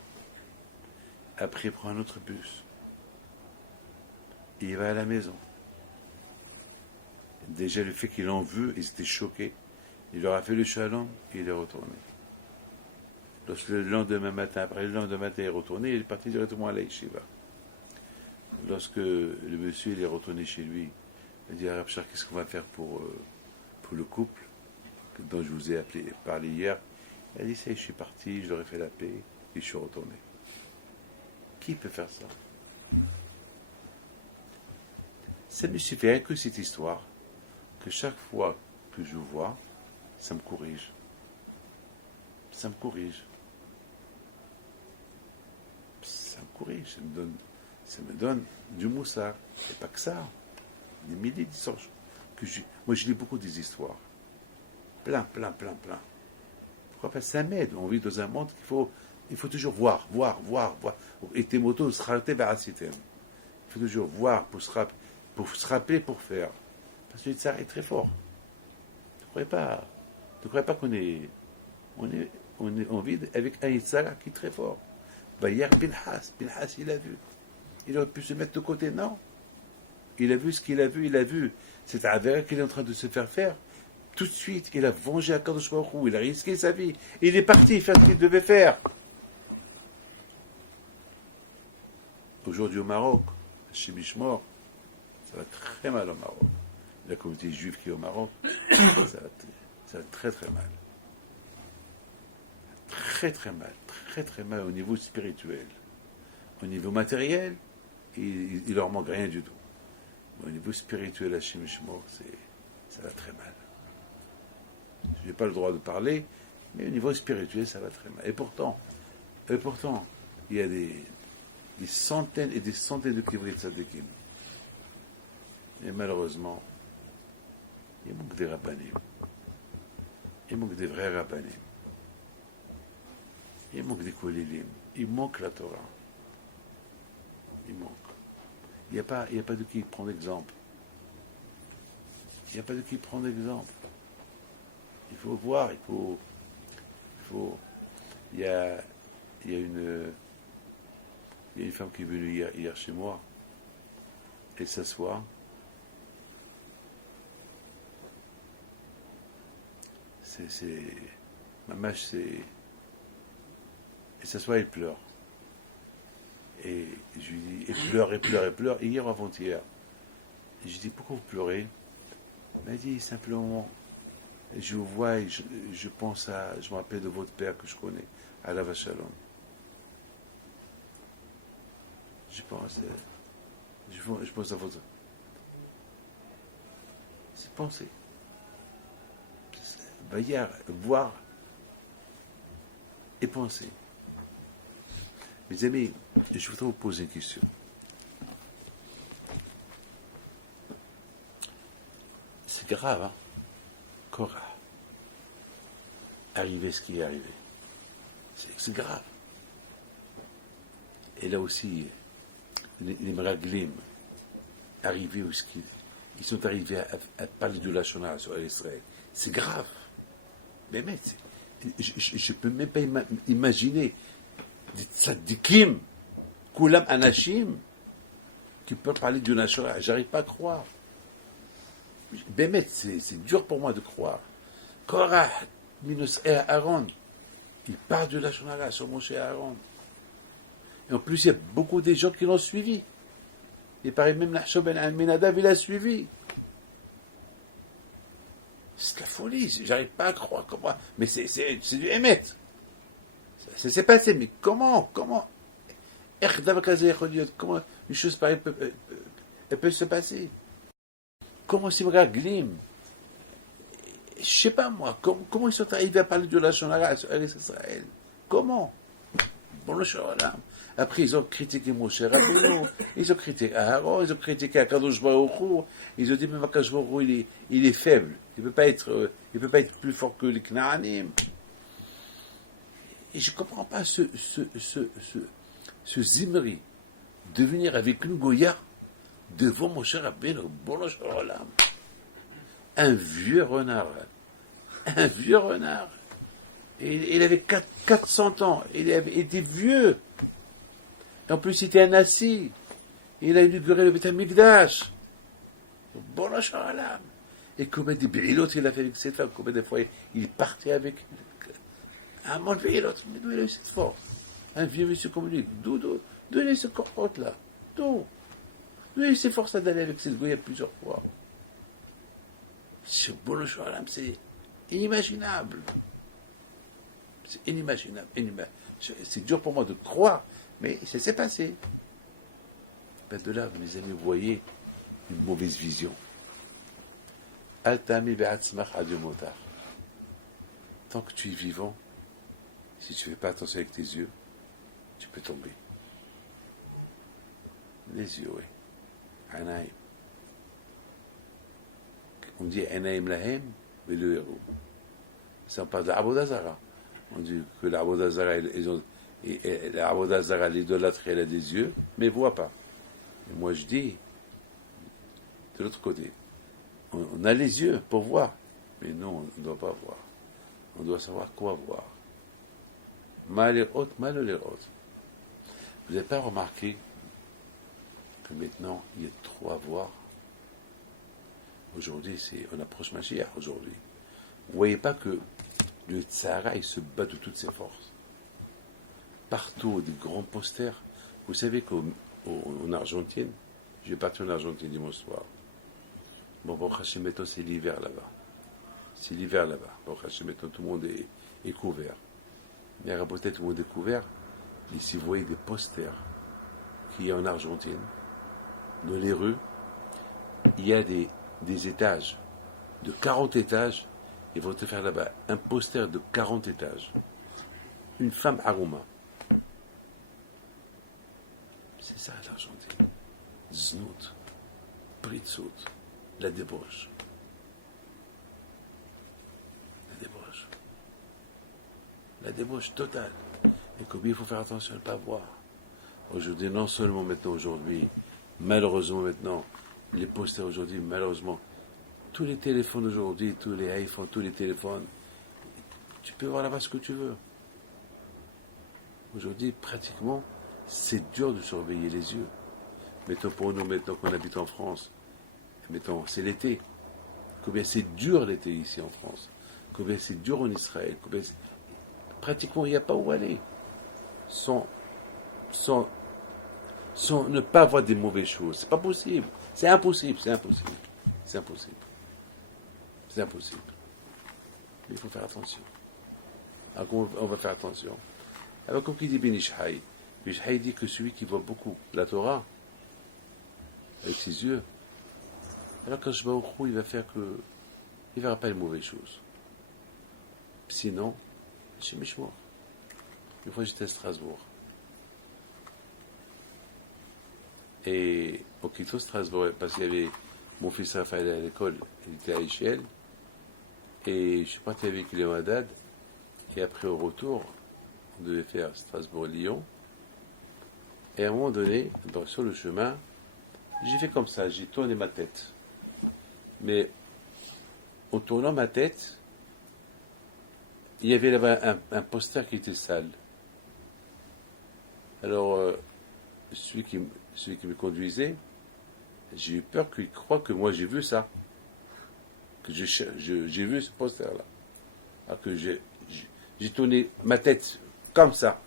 Après, il prend un autre bus. Et il va à la maison. Déjà, le fait qu'ils l'ont vu, ils étaient choqués. Il leur a fait le shalom et il est retourné. Lorsque le lendemain matin, après le lendemain matin, il est retourné, il est parti directement à la yeshiva. Lorsque le monsieur il est retourné chez lui, il a dit à Rav Shach, qu'est-ce qu'on va faire pour le couple dont je vous ai parlé hier? Il a dit, ça, je suis parti, je leur ai fait la paix et je suis retourné. Qui peut faire ça? Ça me suffit rien que cette histoire, que chaque fois que je vois, ça me corrige. Ça me corrige. Ça me donne du moussard. Et pas que ça. Des milliers d'histoires. Moi, je lis beaucoup des histoires. Plein. Pourquoi pas? Ça m'aide. On vit dans un monde il faut toujours voir. Et tes motos se rater vers un système. Il faut toujours voir pour se rappeler, pour faire. Parce que ça est très fort. Ne croyez pas qu'on est on vit avec un Yitzhak qui est très fort. Hier, Pinhas, il a vu. Il aurait pu se mettre de côté, non. Il a vu ce qu'il a vu. C'est avéré qu'il est en train de se faire. Tout de suite, il a vengé à Kadosh Baruch Hu, il a risqué sa vie. Il est parti faire ce qu'il devait faire. Aujourd'hui au Maroc, chez Mishmor, ça va très mal au Maroc. La communauté juive qui est au Maroc, ça va très mal. Très mal au niveau spirituel. Au niveau matériel, il leur manque rien du tout. Mais au niveau spirituel, à Shemishmor, ça va très mal. Je n'ai pas le droit de parler, mais au niveau spirituel, ça va très mal. Et pourtant, il y a des centaines et des centaines de Kivrit Tzadikim. Et malheureusement, il manque des rabbanim. Il manque des vrais rabbanim. Il manque des kolilim. Il manque la Torah. Il manque. Il n'y a pas de qui prendre exemple. Il faut voir, il y a une femme qui est venue hier chez moi. Elle s'assoit. Elle s'assoit, elle pleure. Et je lui dis, elle pleure. Et hier ou avant-hier, je lui dis, pourquoi vous pleurez? Elle m'a dit, simplement, je vous vois et je pense je me rappelle de votre père que je connais, Alav Shalom. Je pense à votre... C'est penser. Hier, voir et penser. Mes amis, je voudrais vous poser une question. C'est grave, hein? Korah. Arriver ce qui est arrivé. C'est grave. Et là aussi, les Meraglim, arrivés où ils sont arrivés à parler de la Shona sur Israël. C'est grave. Mais je ne peux même pas imaginer des tzadikim, kulam anashim, qui peuvent parler de Nashora. J'arrive pas à croire. Bémet, c'est dur pour moi de croire. Korah, minus et Aaron, il parle de la Shonara sur Moshe et Aaron. Et en plus, il y a beaucoup de gens qui l'ont suivi. Il paraît même Nahshon ben Aminadav, il a suivi. C'est de la folie, j'arrive pas à croire comment. Mais c'est du émet. Ça s'est passé, mais comment Comment une chose pareille peut se passer? Comment Simra Glim? Je sais pas moi, comment ils sont arrivés à parler de la Shonara sur Israël? Comment? Bon, le Shalom. Après, ils ont critiqué Moshe Rabbeinu, ils ont critiqué Aaron, ils ont critiqué Akadosh Baruch Hu, ils ont dit même Akadosh Baruch Hu, il est faible, il peut pas être plus fort que les Knaanim. Et je comprends pas ce Zimri de venir avec une Goya devant Moshe Rabbeinu, bon le Shalom. Un vieux renard. Il avait 400 ans, il était vieux. Et en plus, il était un assis. Il a inauguré le Beth Amikdash. Bon Shalom. Et combien de béilotes il a fait avec cette femme, combien de fois il partait avec un monde de béilotes. Mais d'où il a eu cette force? Un vieux monsieur comme lui. D'où il a eu ce corps là? D'où il a eu cette force d'aller avec cette goya plusieurs fois? Ce bon Shalom, c'est inimaginable. C'est inimaginable. C'est dur pour moi de croire, mais ça s'est passé. Ben de là, mes amis, vous voyez une mauvaise vision. Tant que tu es vivant, si tu ne fais pas attention avec tes yeux, tu peux tomber. Les yeux, oui. Anaïm. On dit Anaïm lahem, mais le héros. Ça on parle d'Abodazara. On dit que l'Abodazara, l'Abodazara, l'idolâtre, elle a des yeux, mais ne voit pas. Et moi je dis, de l'autre côté, on a les yeux pour voir, mais non, on ne doit pas voir. On doit savoir quoi voir. Mal et haute, mal les hautes. Vous n'avez pas remarqué que maintenant, il y a trop à voir? Aujourd'hui, on approche Mashiach aujourd'hui. Vous ne voyez pas que le Tzahara, il se bat de toutes ses forces. Partout, des grands posters. Vous savez qu'en Argentine, je vais partir en Argentine dimanche soir. Bon, Baruch Hashem, c'est l'hiver là-bas. C'est l'hiver là-bas. Baruch Hashem, tout le monde est couvert. Mais à Rabotet, tout le monde est couvert. Et si vous voyez des posters qu'il y a en Argentine, dans les rues, il y a des étages de 40 étages. Ils vont te faire là-bas un poster de 40 étages. Une femme aroma. C'est ça l'Argentine. Znout, Pritzut, la débauche. La débauche totale. Et combien il faut faire attention à ne pas voir. Aujourd'hui, non seulement aujourd'hui, malheureusement maintenant, les posters aujourd'hui, malheureusement, tous les téléphones aujourd'hui, tous les iPhones, tous les téléphones, tu peux voir là-bas ce que tu veux. Aujourd'hui, pratiquement, c'est dur de surveiller les yeux. Mettons pour nous, maintenant qu'on habite en France, mettons, c'est l'été. Combien c'est dur l'été ici en France. Combien c'est dur en Israël. Pratiquement, il n'y a pas où aller. Sans ne pas voir des mauvaises choses. C'est pas possible. C'est impossible. Mais il faut faire attention. Alors, on va faire attention. Alors, comme il dit Ben Ishai dit que celui qui voit beaucoup la Torah, avec ses yeux, alors quand je vais au Khou, il va faire que il ne verra pas les mauvaises choses. Sinon, chez Mishmor. Une fois j'étais à Strasbourg. Et au quittant Strasbourg, parce qu'il y avait mon fils Raphaël à l'école, il était à Échelle, et je suis parti avec Léon Haddad, et après au retour, on devait faire Strasbourg-Lyon, et à un moment donné, sur le chemin, j'ai fait comme ça, j'ai tourné ma tête. Mais en tournant ma tête, il y avait là-bas un poster qui était sale. Alors, celui qui me conduisait, j'ai eu peur qu'il croie que moi j'ai vu ça. Que j'ai vu ce poster-là. Alors que j'ai tourné ma tête comme ça.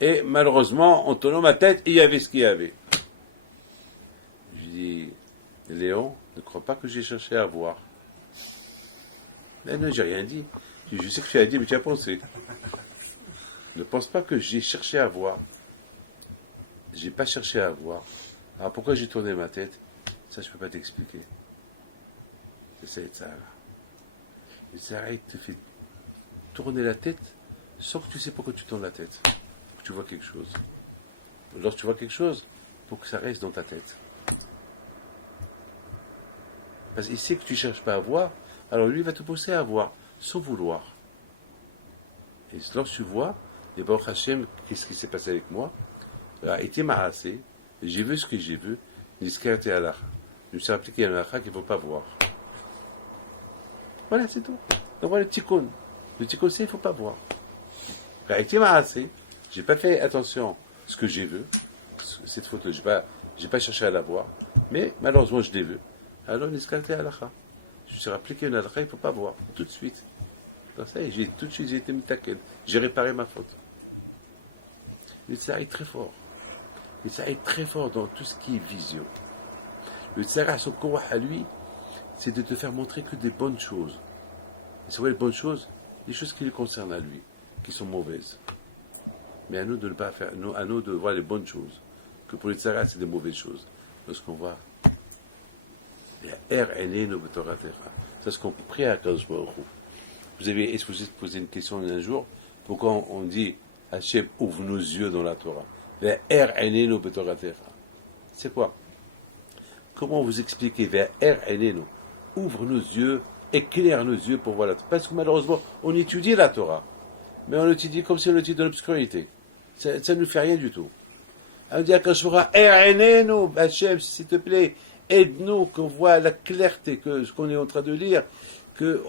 Et malheureusement, en tournant ma tête, il y avait ce qu'il y avait. Je dis, Léon, ne crois pas que j'ai cherché à voir. Mais non, j'ai rien dit. Je sais que tu as dit, mais tu as pensé. Ne pense pas que j'ai cherché à voir. J'ai pas cherché à voir. Alors pourquoi j'ai tourné ma tête? Ça, je peux pas t'expliquer. C'est ça, Yetzirah. Yetzirah, il te fait tourner la tête sans que tu sais pourquoi tu tournes la tête. Pour que tu vois quelque chose. Lorsque tu vois quelque chose, il faut que ça reste dans ta tête. Parce qu'il sait que tu ne cherches pas à voir, alors lui, il va te pousser à voir, sans vouloir. Et lorsque tu vois, et Baruch Hashem, qu'est-ce qui s'est passé avec moi? Été marassé, j'ai vu ce que j'ai vu, niskarté Allah. Je me suis appliqué à l'alakha qu'il ne faut pas voir. Voilà, c'est tout. Donc voilà le tikkun. Le tikkun, c'est il ne faut pas voir. Été marassé, j'ai pas fait attention à ce que j'ai vu. Cette photo, j'ai pas cherché à la voir, mais malheureusement, je l'ai vue. Alors, niskarté à l'alakha. Je me suis appliqué à l'alakha, il ne faut pas voir, tout de suite. Donc ça, tout de suite, j'ai été mitakel. J'ai réparé ma faute. Le tzara est très fort. Le tzara est très fort dans tout ce qui est vision. Le tzara, son kouah à lui, c'est de te faire montrer que des bonnes choses. Et c'est vrai, les bonnes choses, les choses qui le concernent à lui, qui sont mauvaises. Mais à nous de ne pas faire, à nous de voir les bonnes choses. Que pour le tzara, c'est des mauvaises choses. Lorsqu'on voit, c'est ce qu'on prie à Kadosh Baruch Hu. Vous avez posé une question un jour, pourquoi on dit Hachem ouvre nos yeux dans la Torah? C'est quoi? Comment vous expliquez ouvre nos yeux, éclaire nos yeux pour voir la Torah? Parce que malheureusement, on étudie la Torah, mais on l'étudie comme si on l'étudie dans l'obscurité. Ça ne nous fait rien du tout. On dit à Kashura, Hachem, s'il te plaît, aide-nous, qu'on voit la clarté que ce qu'on est en train de lire, que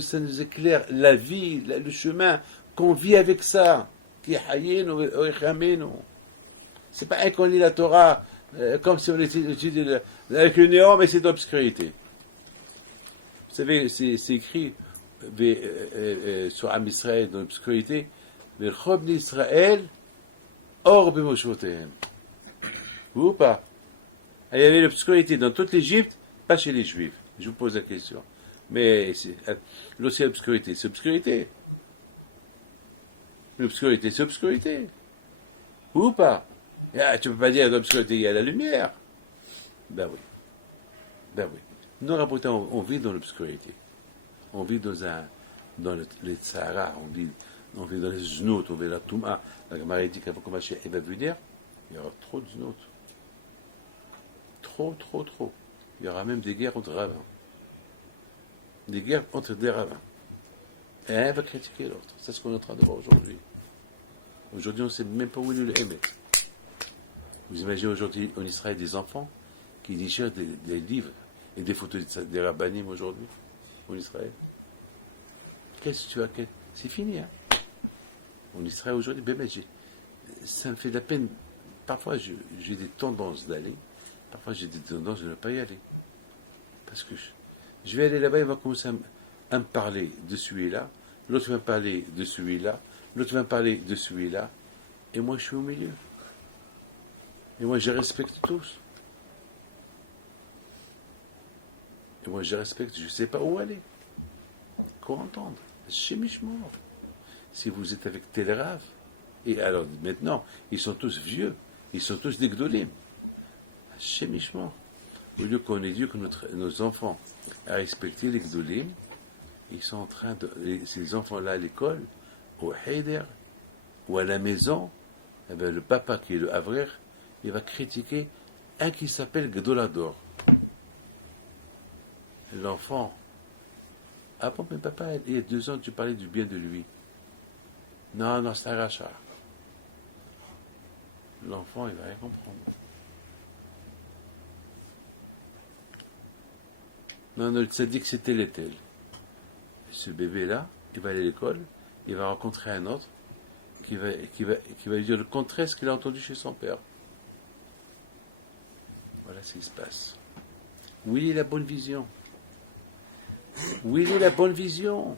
ça nous éclaire la vie, le chemin, qu'on vit avec ça. C'est pas qu'on lit la Torah comme si on étudiait avec le néant, mais c'est d'obscurité. Vous savez, c'est écrit sur Am Israël dans l'obscurité, Verchob Israël, or b'moshotehem. Ou pas? Il y avait l'obscurité dans toute l'Égypte, pas chez les Juifs. Je vous pose la question. Mais l'océan obscurité, c'est obscurité. L'obscurité, c'est obscurité. Ou pas? Tu ne peux pas dire l'obscurité, il y a la lumière. Ben oui. Nous, rapportons, on vit dans l'obscurité. On vit dans les Tzara, on vit dans les Znout, on vit dans la Touma. La Gemara dit qu'avant qu'on va venir, il y aura trop de Znout. Trop. Il y aura même des guerres entre rabbins. Des guerres entre des rabbins. Et un va critiquer l'autre. C'est ce qu'on est en train de voir aujourd'hui. Aujourd'hui, on ne sait même pas où est le Hémet. Vous imaginez aujourd'hui en Israël des enfants qui digèrent des livres et des photos des rabbinim aujourd'hui en Israël. Qu'est-ce que tu as? C'est fini, hein? En Israël aujourd'hui, ça me fait de la peine. Parfois, j'ai des tendances d'aller. Parfois, j'ai des tendances de ne pas y aller. Parce que je vais aller là-bas, il va commencer à me parler de celui-là, l'autre va me parler de celui-là, l'autre va me parler de celui-là, et moi, je suis au milieu. Et moi, je respecte tous. Et moi, je respecte, je ne sais pas où aller. Quoi entendre? Chémichement. Si vous êtes avec Télérav, et alors maintenant, ils sont tous vieux, ils sont tous des gdolim. Chémichement. Au lieu qu'on éduque nos enfants à respecter les gdolim, ils sont en train de. Ces enfants-là à l'école, au Heider, ou à la maison, eh bien, le papa qui est le Avrer, il va critiquer un qui s'appelle Gdolador. L'enfant. Ah bon, mais papa, il y a 2 ans, tu parlais du bien de lui. Non, c'est un rachat. L'enfant, il va rien comprendre. Non, le tzaddik, c'était l'étel. Ce bébé-là, il va aller à l'école, il va rencontrer un autre qui va lui dire le contraire de ce qu'il a entendu chez son père. Voilà ce qui se passe. Oui, la bonne vision. Où est la bonne vision?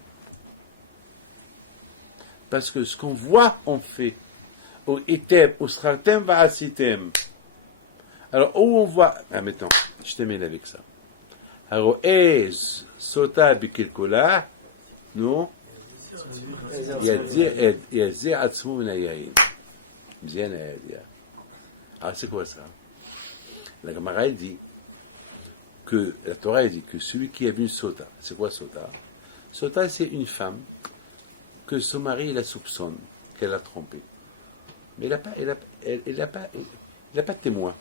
Parce que ce qu'on voit, on fait. Au item, au stratem, va asitem. Alors, où on voit. Ah, maintenant, je t'amène avec ça. Alors, sota bikilkola, non? Yazir atzmo minayayin. Bien, alors, c'est quoi ça? La Gemara dit que, la Torah dit que celui qui a vu une sota, c'est quoi sota? Sota, c'est une femme que son mari la soupçonne qu'elle a trompé. Mais il n'a pas de témoin.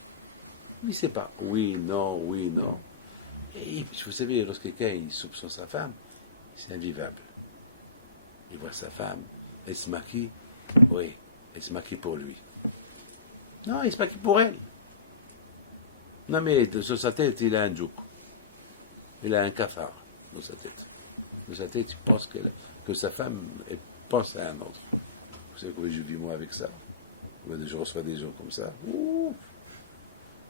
Il ne sait pas. Oui, non. Et vous savez, lorsque quelqu'un il soupçonne sa femme, c'est invivable. Il voit sa femme, elle se maquille. Oui, elle se maquille pour lui. Non, il se maquille pour elle. Non, mais sur sa tête, il a un jouk. Il a un cafard dans sa tête. Dans sa tête, il pense que sa femme elle pense à un autre. Vous savez comment je vis moi avec ça? Je reçois des gens comme ça. Ouh.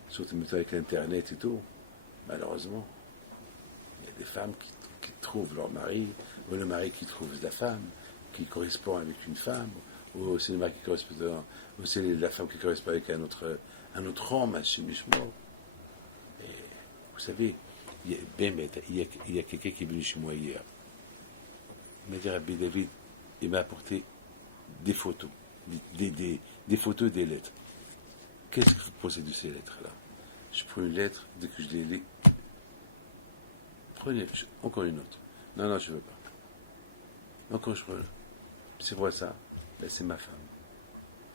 Surtout avec Internet et tout. Malheureusement, il y a des femmes qui trouvent leur mari, ou le mari qui trouve la femme, qui correspond avec une femme, ou c'est le mari qui correspond, ou c'est la femme qui correspond avec un autre homme, un chimishmo. Et vous savez, il y a quelqu'un qui est venu chez moi hier. Il m'a dit, Rabbi David, il m'a apporté des photos, des photos des lettres. Qu'est-ce que vous pensez de ces lettres-là? Je prends une lettre, dès que je les lis, prenez encore une autre. Non, je ne veux pas. Encore je prends. C'est quoi ça? Ben, c'est ma femme.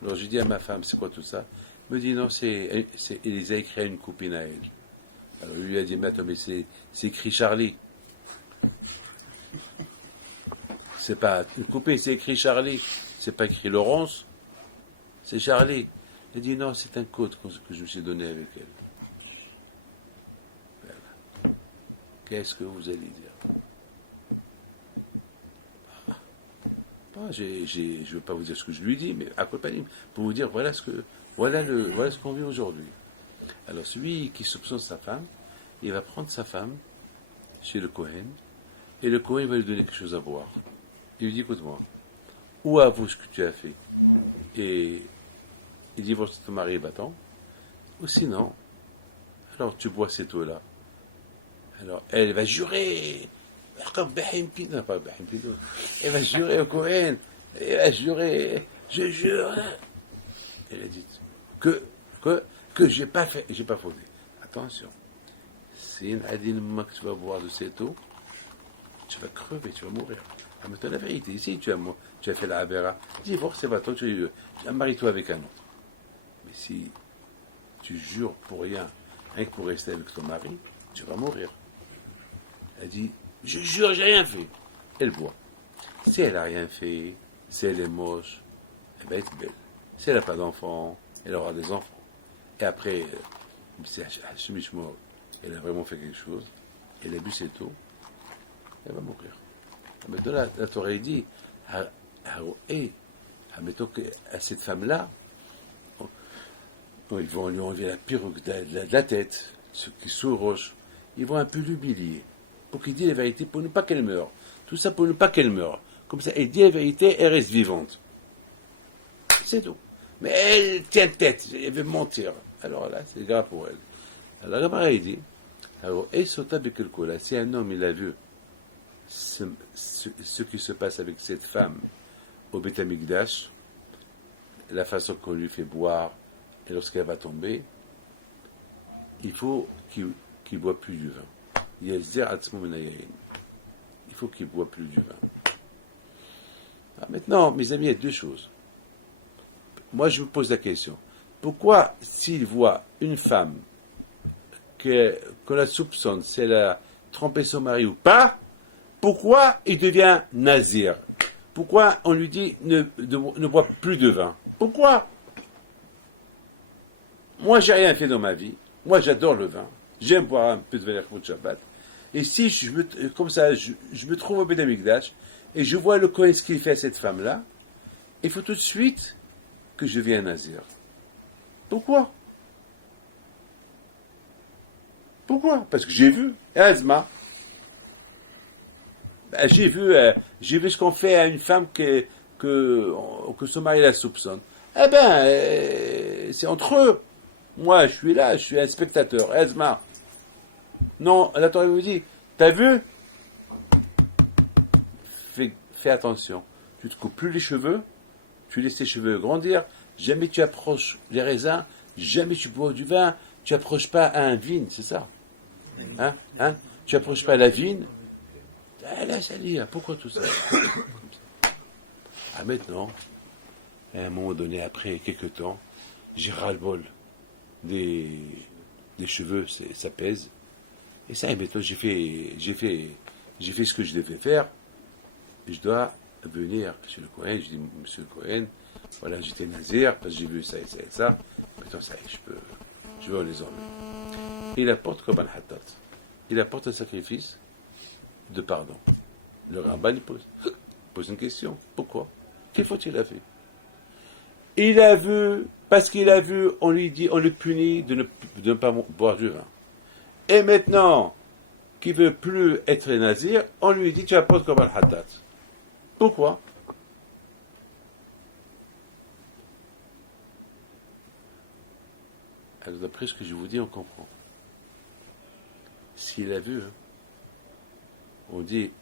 Alors je dis à ma femme, c'est quoi tout ça? Elle me dit, non, il les a écrits à une copine à elle. Alors je lui ai dit, mais attends, mais c'est écrit Charlie. C'est pas une copine, c'est écrit Charlie. C'est pas écrit Laurence. C'est Charlie. Elle dit, non, c'est un code que je me suis donné avec elle. Voilà. Qu'est-ce que vous allez dire? Je ne veux pas vous dire ce que je lui dis, mais à quoi pas pour vous dire, voilà ce qu'on vit aujourd'hui. Alors celui qui soupçonne sa femme, il va prendre sa femme chez le Kohen, et le Kohen va lui donner quelque chose à boire. Il lui dit, écoute-moi, où avoue ce que tu as fait? Et il divorce ton mari battant, ou sinon, alors tu bois cette eau-là. Alors elle va jurer, non, pas elle va jurer au Kohen, elle va jurer, je jure. Elle a dit que j'ai pas fauté. Attention, si une adine que tu vas boire de cette eau, tu vas crever, tu vas mourir. Ah, mais la vérité, ici, tu as fait la Avera. Divorce, c'est toi, marie-toi avec un autre. Mais si tu jures pour rien que pour rester avec ton mari, tu vas mourir. Elle dit, je jure, j'ai rien fait. Elle boit. Si elle n'a rien fait, si elle est moche, elle va être belle. Si elle n'a pas d'enfants, elle aura des enfants. Et après, elle a vraiment fait quelque chose, elle a bu cette eau, elle va mourir. Maintenant, la Torah dit, admettons qu'à cette femme-là, ils vont lui enlever la perruque de la tête, ce qui est sous le roche, ils vont un peu l'humilier, pour qu'il dise la vérité, pour ne pas qu'elle meure. Tout ça pour ne pas qu'elle meure. Comme ça, elle dit la vérité, elle reste vivante. C'est tout. Mais elle tient tête, elle veut mentir. Alors là, c'est grave pour elle. Alors la Gemara dit, alors, si un homme, il a vu ce qui se passe avec cette femme au Beth Amikdash, la façon qu'on lui fait boire, et lorsqu'elle va tomber, il faut qu'il ne boit plus du vin. Il faut qu'il ne boit plus du vin. Alors maintenant, mes amis, il y a deux choses. Moi, je vous pose la question. Pourquoi, s'il voit une femme qu'on la soupçonne, si elle a trompé son mari ou pas, pourquoi il devient nazir? Pourquoi on lui dit ne bois plus de vin? Pourquoi? Moi, j'ai rien fait dans ma vie. Moi, j'adore le vin. J'aime boire un peu de vin pour le Shabbat. Et si je me trouve au Beth Amikdash et je vois le Kohen ce qu'il fait à cette femme-là, il faut tout de suite que je devienne nazir. Pourquoi? Pourquoi? Parce que j'ai vu. Azma. Ben, j'ai vu ce qu'on fait à une femme que son mari la soupçonne. Eh ben, c'est entre eux. Moi, je suis là, je suis un spectateur. Esma. Non, la Torah me dit, t'as vu? Fais attention. Tu te coupes plus les cheveux, tu laisses tes cheveux grandir, jamais tu approches les raisins, jamais tu bois du vin, tu approches pas à un vigne, c'est ça? Hein? Tu approches pas à la vigne. Ah, là, ça dit, pourquoi tout ça? Ah, maintenant, à un moment donné, après quelques temps, j'ai ras-le-bol des cheveux, ça pèse. Et ça, maintenant, j'ai fait ce que je devais faire. Je dois venir chez le Cohen. Je dis, monsieur le Cohen, voilà, j'étais nazir, parce que j'ai vu ça et ça et ça. Maintenant, ça y est, je vais les enlever. Il apporte comme un hattat. Il apporte un sacrifice de pardon. Le rabbin, il pose une question. Pourquoi? Quelle faute il a fait? Il a vu, parce qu'il a vu, on lui dit, on le punit de ne pas boire du vin. Et maintenant, qui veut plus être nazir, on lui dit, tu apportes comme un hattat. Pourquoi? Alors, d'après ce que je vous dis, on comprend. S'il a vu, on dit,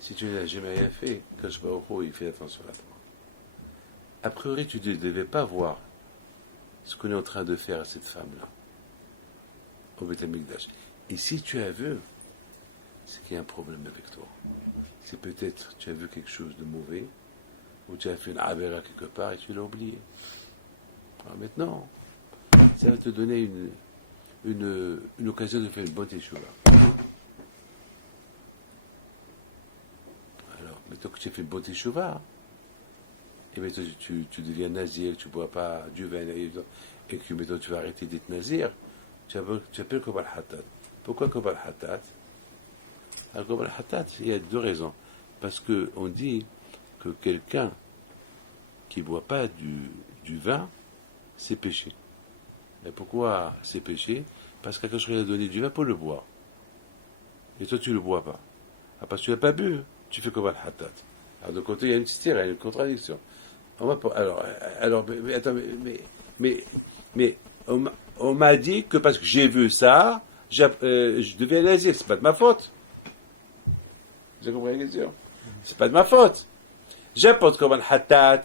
si tu n'as jamais rien fait, Kadosh Baruch Hu, il fait attention à toi. A priori, tu ne devais pas voir ce qu'on est en train de faire à cette femme-là, au Beth Amikdash. Et si tu as vu, c'est qu'il y a un problème avec toi. C'est peut-être tu as vu quelque chose de mauvais, ou tu as fait une avera quelque part et tu l'as oublié. Alors maintenant, ça va te donner une occasion de faire une bonne teshuva. Alors, maintenant que tu as fait une bonne teshuva, et maintenant tu deviens nazir, tu ne bois pas du vin, et que maintenant tu vas arrêter d'être nazir, tu appelles comme al-Hattat. Pourquoi comme al-Hattat? Alors, comme al-Hattat, il y a deux raisons. Parce qu'on dit que quelqu'un qui ne boit pas du vin, c'est péché. Et pourquoi c'est péché? Parce qu'Akadosh a donné du vin pour le boire. Et toi, tu ne le bois pas. Ah, parce que tu n'as pas bu, tu fais comme al-Hattat. Alors, de côté, il y a une stira, il y a une contradiction. Alors, mais attends, mais on m'a dit que parce que j'ai vu ça, je deviens nazir. C'est pas de ma faute. Vous avez compris la question? C'est pas de ma faute. J'apporte comme un hattat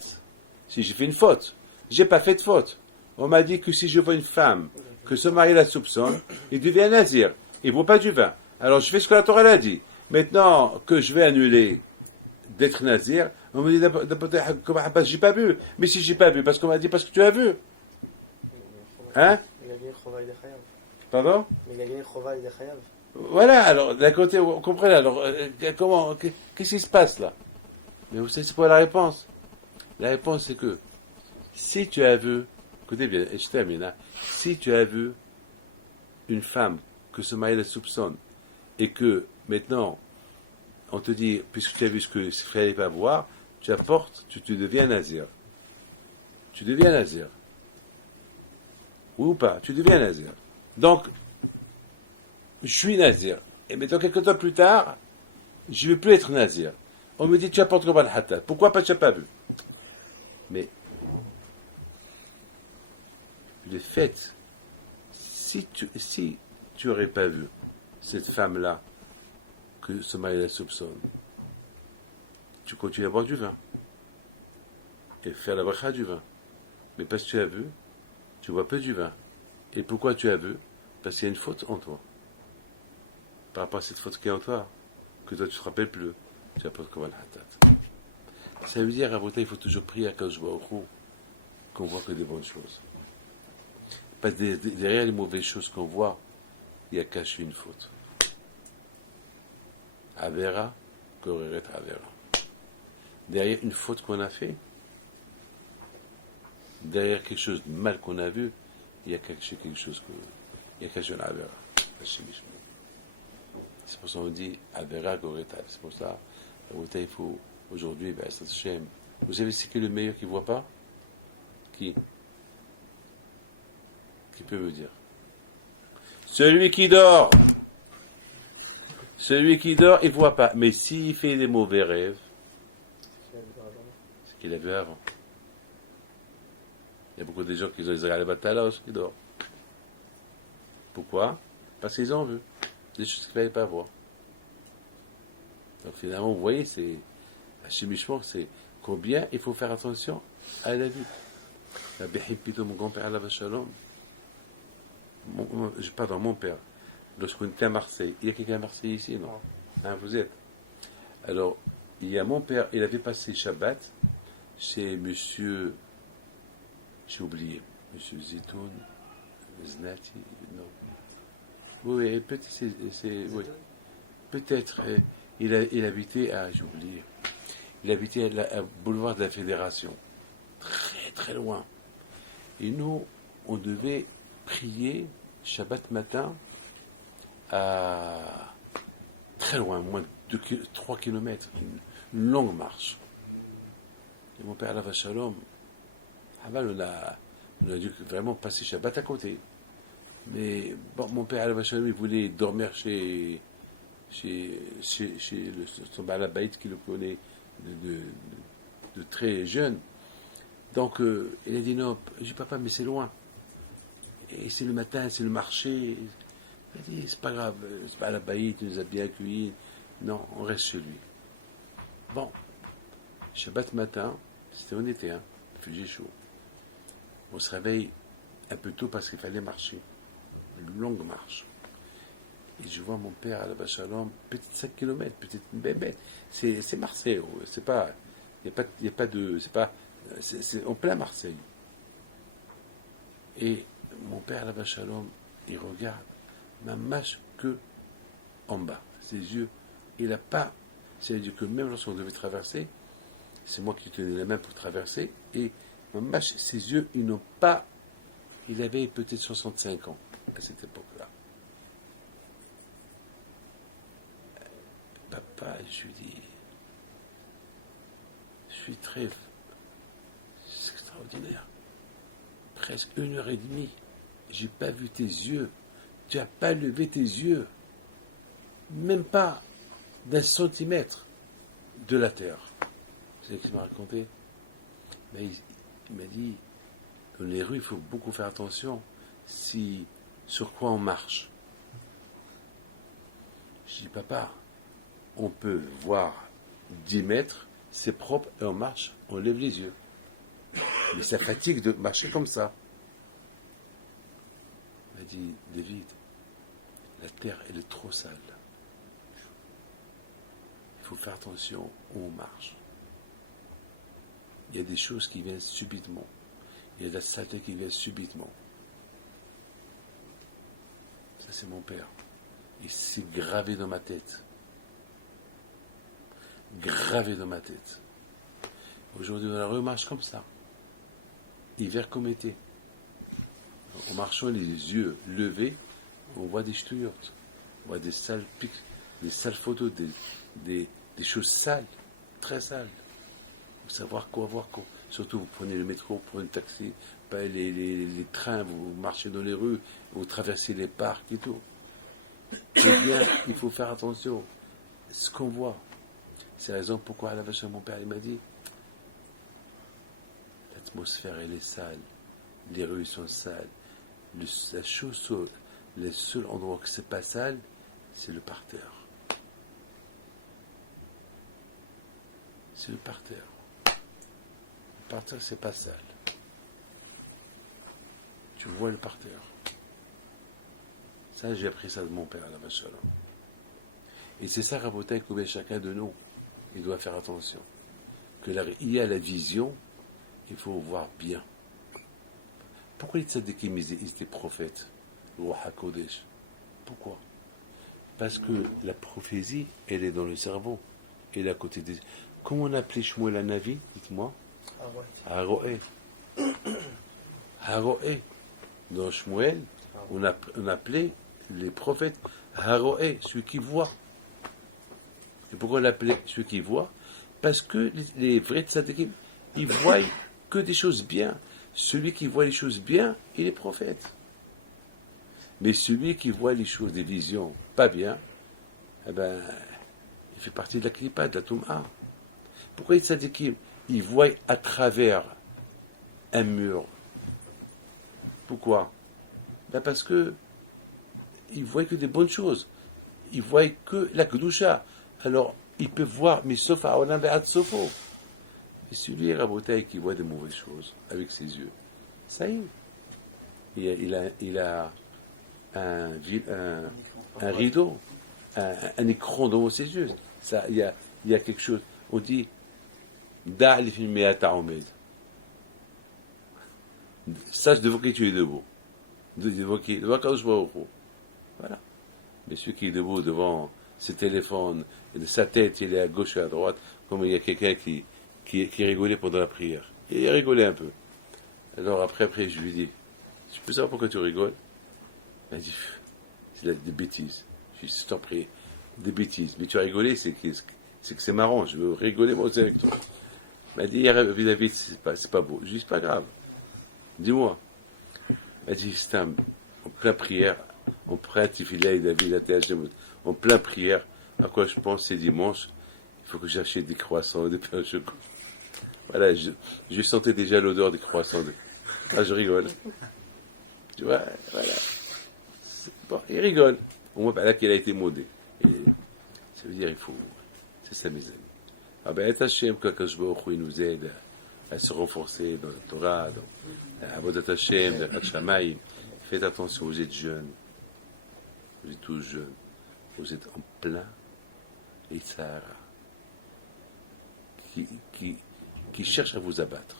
si j'ai fait une faute. J'ai pas fait de faute. On m'a dit que si je vois une femme, que son mari la soupçonne, il devient nazir. Il ne boit pas du vin. Alors je fais ce que la Torah l'a dit. Maintenant que je vais annuler d'être nazir, on me dit comme un hattat, j'ai pas vu. Mais si j'ai pas vu, parce qu'on m'a dit parce que tu as vu. Hein? Pardon? Voilà, alors, d'un côté, vous comprenez, alors, qu'est-ce qui se passe là? Mais vous savez, c'est quoi la réponse? La réponse, c'est que, si tu as vu, écoutez bien, et je termine, hein, si tu as vu une femme que ce mari la soupçonne, et que, maintenant, on te dit, puisque tu as vu ce qu'il ne fallait pas voir, tu apportes, tu deviens nazir. Tu deviens nazir. Oui ou pas? Tu deviens nazir. Donc, je suis nazir. Et maintenant, quelques temps plus tard, je ne vais plus être nazir. On me dit, tu apportes comme al-Hattat. Pourquoi pas, tu n'as pas vu? Mais, le fait, si tu n'aurais pas vu cette femme-là, que ce mari la soupçonne, tu continues à boire du vin. Et faire la bracha du vin. Mais parce que tu as vu, tu ne bois pas du vin. Et pourquoi tu as vu? Parce qu'il y a une faute en toi. Par rapport à cette faute qui est en toi, que toi tu ne te rappelles plus, tu apportes comme al-Hattat. Ça veut dire, à Bretagne, il faut toujours prier à Kadosh Baruch Hu qu'on voit que des bonnes choses. Parce que derrière les mauvaises choses qu'on voit, il y a caché une faute. Avera, koreret Avera. Derrière une faute qu'on a fait, derrière quelque chose de mal qu'on a vu, il y a caché quelque chose il y a caché un Avera. C'est pour ça qu'on dit Avera Goreta. C'est pour ça il faut aujourd'hui, vous savez c'est qui le meilleur qui ne voit pas? Qui peut me dire? Celui qui dort. Celui qui dort, il ne voit pas. Mais s'il fait des mauvais rêves, c'est qu'il a vu avant. Il y a beaucoup de gens qui ont Israël Batala qui dorment. Pourquoi? Parce qu'ils ont vu des choses qu'il ne fallait pas voir. Donc finalement, vous voyez, c'est chimiquement, c'est combien il faut faire attention à la vie. La Béhim plutôt mon grand-père Allah Shalom. Pardon, mon père. Lorsqu'on était à Marseille, il y a quelqu'un à Marseille ici, non? Hein, vous êtes. Alors, il y a mon père, il avait passé Shabbat chez monsieur, j'ai oublié, monsieur Zitoun, Znati, non. Oui, oui. Peut-être, il habitait à, j'ai oublié, il habitait à boulevard de la Fédération, très très loin. Et nous, on devait prier Shabbat matin à très loin, moins de 3 km, une longue marche. Et mon père, Allah Shalom, on a dû vraiment passer Shabbat à côté. Mais bon, mon père, Allah Shalom, il voulait dormir chez son balabaït qui le connaît de très jeune. Donc, il a dit non, je dis papa, mais c'est loin. Et c'est le matin, c'est le marché. Il a dit, c'est pas grave, c'est pas la baït, il nous a bien accueillis. Non, on reste chez lui. Bon, Shabbat matin, c'était en été, hein, il faisait chaud. On se réveille un peu tôt parce qu'il fallait marcher. Une longue marche. Et je vois mon père à la Bachalom, petite 5 km, petite bébête. C'est Marseille, c'est pas, il n'y a pas de, c'est en plein Marseille. Et mon père à la Bachalom, il regarde ma mâche que en bas, ses yeux, il n'a pas, c'est-à-dire que même lorsqu'on devait traverser, c'est moi qui tenais la main pour traverser, et ma mâche, ses yeux, ils n'ont pas, il avait peut-être 65 ans à cette époque-là. Papa, je lui dis, je suis très, c'est extraordinaire, presque 1h30, j'ai pas vu tes yeux. Tu n'as pas levé tes yeux, même pas d'un centimètre de la terre. C'est ce qu'il m'a raconté. Mais il m'a dit, dans les rues, il faut beaucoup faire attention sur quoi on marche. Je dis, papa, on peut voir 10 mètres, c'est propre, et on marche, on lève les yeux. Mais ça fatigue de marcher comme ça. Il m'a dit, David, la terre, elle est trop sale. Il faut faire attention où on marche. Il y a des choses qui viennent subitement. Il y a de la saleté qui vient subitement. Ça, c'est mon père. Et c'est gravé dans ma tête. Gravé dans ma tête. Aujourd'hui, on la remarche comme ça. Hiver comme été. En marchant les yeux levés, on voit des ch'touillottes, on voit des sales pics, des sales photos, des choses sales, très sales. Il faut savoir quoi voir quoi. Surtout, vous prenez le métro, vous prenez le taxi, les trains, vous marchez dans les rues, vous traversez les parcs et tout. Eh bien, il faut faire attention à ce qu'on voit. C'est la raison pourquoi à la vache, mon père, il m'a dit, l'atmosphère, elle est sale, les rues sont sales. Le seul endroit que c'est pas sale, c'est le parterre. C'est le parterre. Le parterre, c'est pas sale. Tu vois le parterre. Ça, j'ai appris ça de mon père, la vache. Et c'est ça, Rabotai, que chacun de nous, il doit faire attention. Il y a la vision, il faut voir bien. Pourquoi les tzadikim, ils étaient prophètes, le Roi HaKodesh? Pourquoi? Parce que la prophétie, elle est dans le cerveau. Elle est à côté des... Comment on appelait Shmuel Hanavi, dites-moi? Haroé. Haroé. Dans Shmuel, on appelait les prophètes Haroé, celui qui voit. Et pourquoi on l'appelait celui qui voit? Parce que les vrais tzadikim, ils voient que des choses bien. Celui qui voit les choses bien, il est prophète. Mais celui qui voit les choses, des visions, pas bien, eh ben, il fait partie de la Klippa, de la Toum'a. Pourquoi les tzadikim, ils voient à travers un mur? Pourquoi? Ben parce que ils voient que des bonnes choses. Ils voient que la Kedusha. Alors, ils peuvent voir, mais sauf à Olam Ve'ad Sofo. Et celui, Rabotai, qui voit des mauvaises choses avec ses yeux, ça y est. Il a un rideau, un écran devant ses yeux. Ça, il y a quelque chose. On dit, Da' li filmea ta'omed. Sache devant qui tu es debout. Devant Kadosh Baruch Hu. Voilà. Mais celui qui est debout devant ses téléphones, et sa tête, il est à gauche et à droite, comme il y a quelqu'un qui rigolait pendant la prière. Il rigolait un peu. Alors après, je lui dis, tu peux savoir pourquoi tu rigoles? Il m'a dit, c'est des bêtises. Je lui ai dit, je t'en prie, des bêtises. Mais tu as rigolé, c'est que c'est marrant, je veux rigoler moi aussi avec toi. Il m'a dit, vis-à-vis, c'est pas beau. Je lui ai dit, c'est pas grave. Dis-moi. Il m'a dit, c'est en plein prière, en plein tifila et David, en plein prière, à quoi je pense, c'est dimanche, il faut que j'achète des croissants, des pains au chocolat. Voilà, je sentais déjà l'odeur des croissants. Ah, je rigole. Tu vois, voilà. Bon, il rigole. Au moins, là qu'il a été modé. Et ça veut dire, il faut. C'est ça, mes amis. Ah ben, Hashem, quand il nous aide à se renforcer dans la Torah, dans Avodat Hashem, dans la Shamaïm. Faites attention, vous êtes jeunes. Vous êtes tous jeunes. Vous êtes en plein Sahara qui cherche à vous abattre.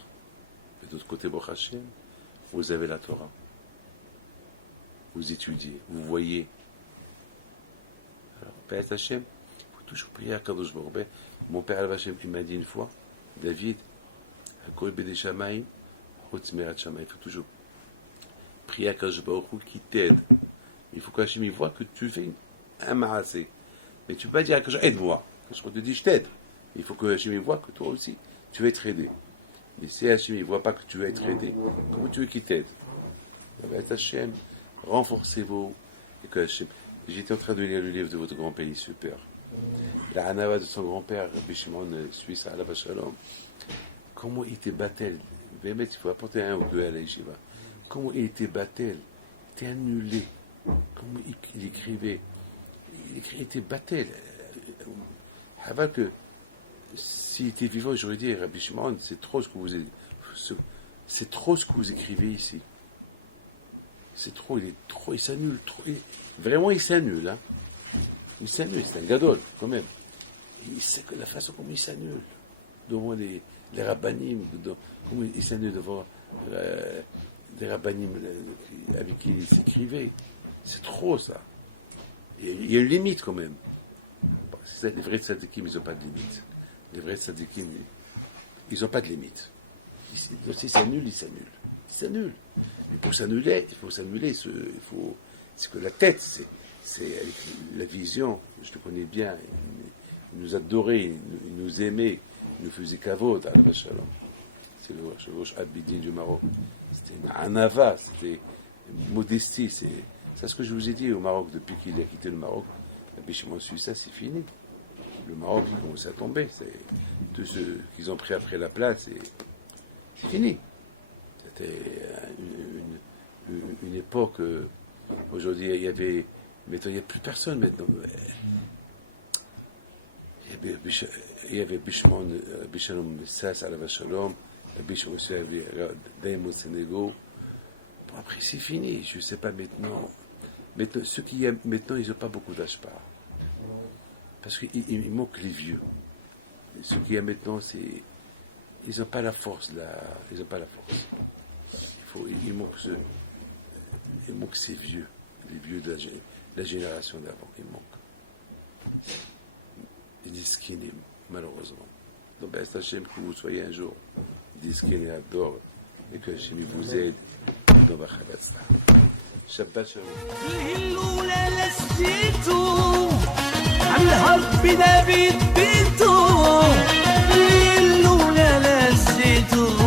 Et de l'autre côté, Baruch Hashem, vous avez la Torah. Vous étudiez, vous voyez. Alors, Père Hashem, il faut toujours prier à Kadosh Baruch Hu. Mon père Al-Hashem, il m'a dit une fois, David, Hakol B'dei Shamayim, Chutz Merat Shamayim, il faut toujours prier à Kadosh Baruch Hu qui t'aide. Il faut qu'Hashem voit que tu fais un marassé. Mais tu ne peux pas dire à Kadosh, aide-moi. Quand je te dis, je t'aide. Il faut que Hachem voit que toi aussi, tu vas être aidé. Mais si Hachem ne voit pas que tu vas être aidé, comment tu veux qu'il t'aide? Hachem, renforcez-vous. Et que Hachem... J'étais en train de lire le livre de votre grand pays, super. La Hanava de son grand-père, Rabbi Shimon, Suisse, à la Shalom. Comment il était battel. Il faut apporter un ou deux à la yeshiva. Comment il était battel. Il était annulé. Comment il écrivait. Il était battel. Avant que s'il était vivant, j'aurais dit, Rabbi Shimon, c'est trop ce que vous écrivez ici. C'est trop, il s'annule trop. Vraiment, il s'annule. Hein. Il s'annule, c'est un gadol, quand même. Il sait que la façon comme il s'annule devant les rabbanim, comment il s'annule devant les rabbanim avec qui il s'écrivait. C'est trop, ça. Il y a une limite, quand même. Bon, c'est ça, les vrais tzadikim, ils n'ont pas de limite. Les vrais tzadikim, ils n'ont pas de limite. S'ils s'annulent, ils s'annulent. Ils s'annulent. Mais pour s'annuler, c'est que la tête, c'est avec la vision. Je te connais bien. Il nous adorait, il nous aimait, il nous faisait kavod à la Vachalom. C'est le Rosh Abidin du Maroc. C'était une anava, c'était une modestie. C'est ce que je vous ai dit au Maroc depuis qu'il a quitté le Maroc. Rabbi Shimon Suissa, c'est fini. Le Maroc, il commence à tomber. Tous ceux qu'ils ont pris après la place, c'est fini. C'était une époque. Aujourd'hui, il y avait. Maintenant, il n'y a plus personne maintenant. Il y avait Bishalom Sass à la Vachalom, Bishalom Daimon Sénégo. Bon, après, c'est fini. Je ne sais pas maintenant. Ceux qui aiment maintenant, ils n'ont pas beaucoup d'ashpa. Parce qu'il manque les vieux. Et ceux qui aiment maintenant, ils n'ont pas la force là. Ils n'ont pas la force. Il manque ces vieux, les vieux de la génération d'avant. Il manque. Des skinny, malheureusement. Donc, ben, Hachem, que vous soyez un jour des skinny adore et que Hachem vous aide dans votre Chabatza. Shabbat Shalom. الهرب نبيت بيته اللولا لسيته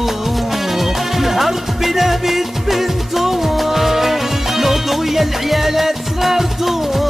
الهرب نبيت بنته لو ضويا العيالات صغرته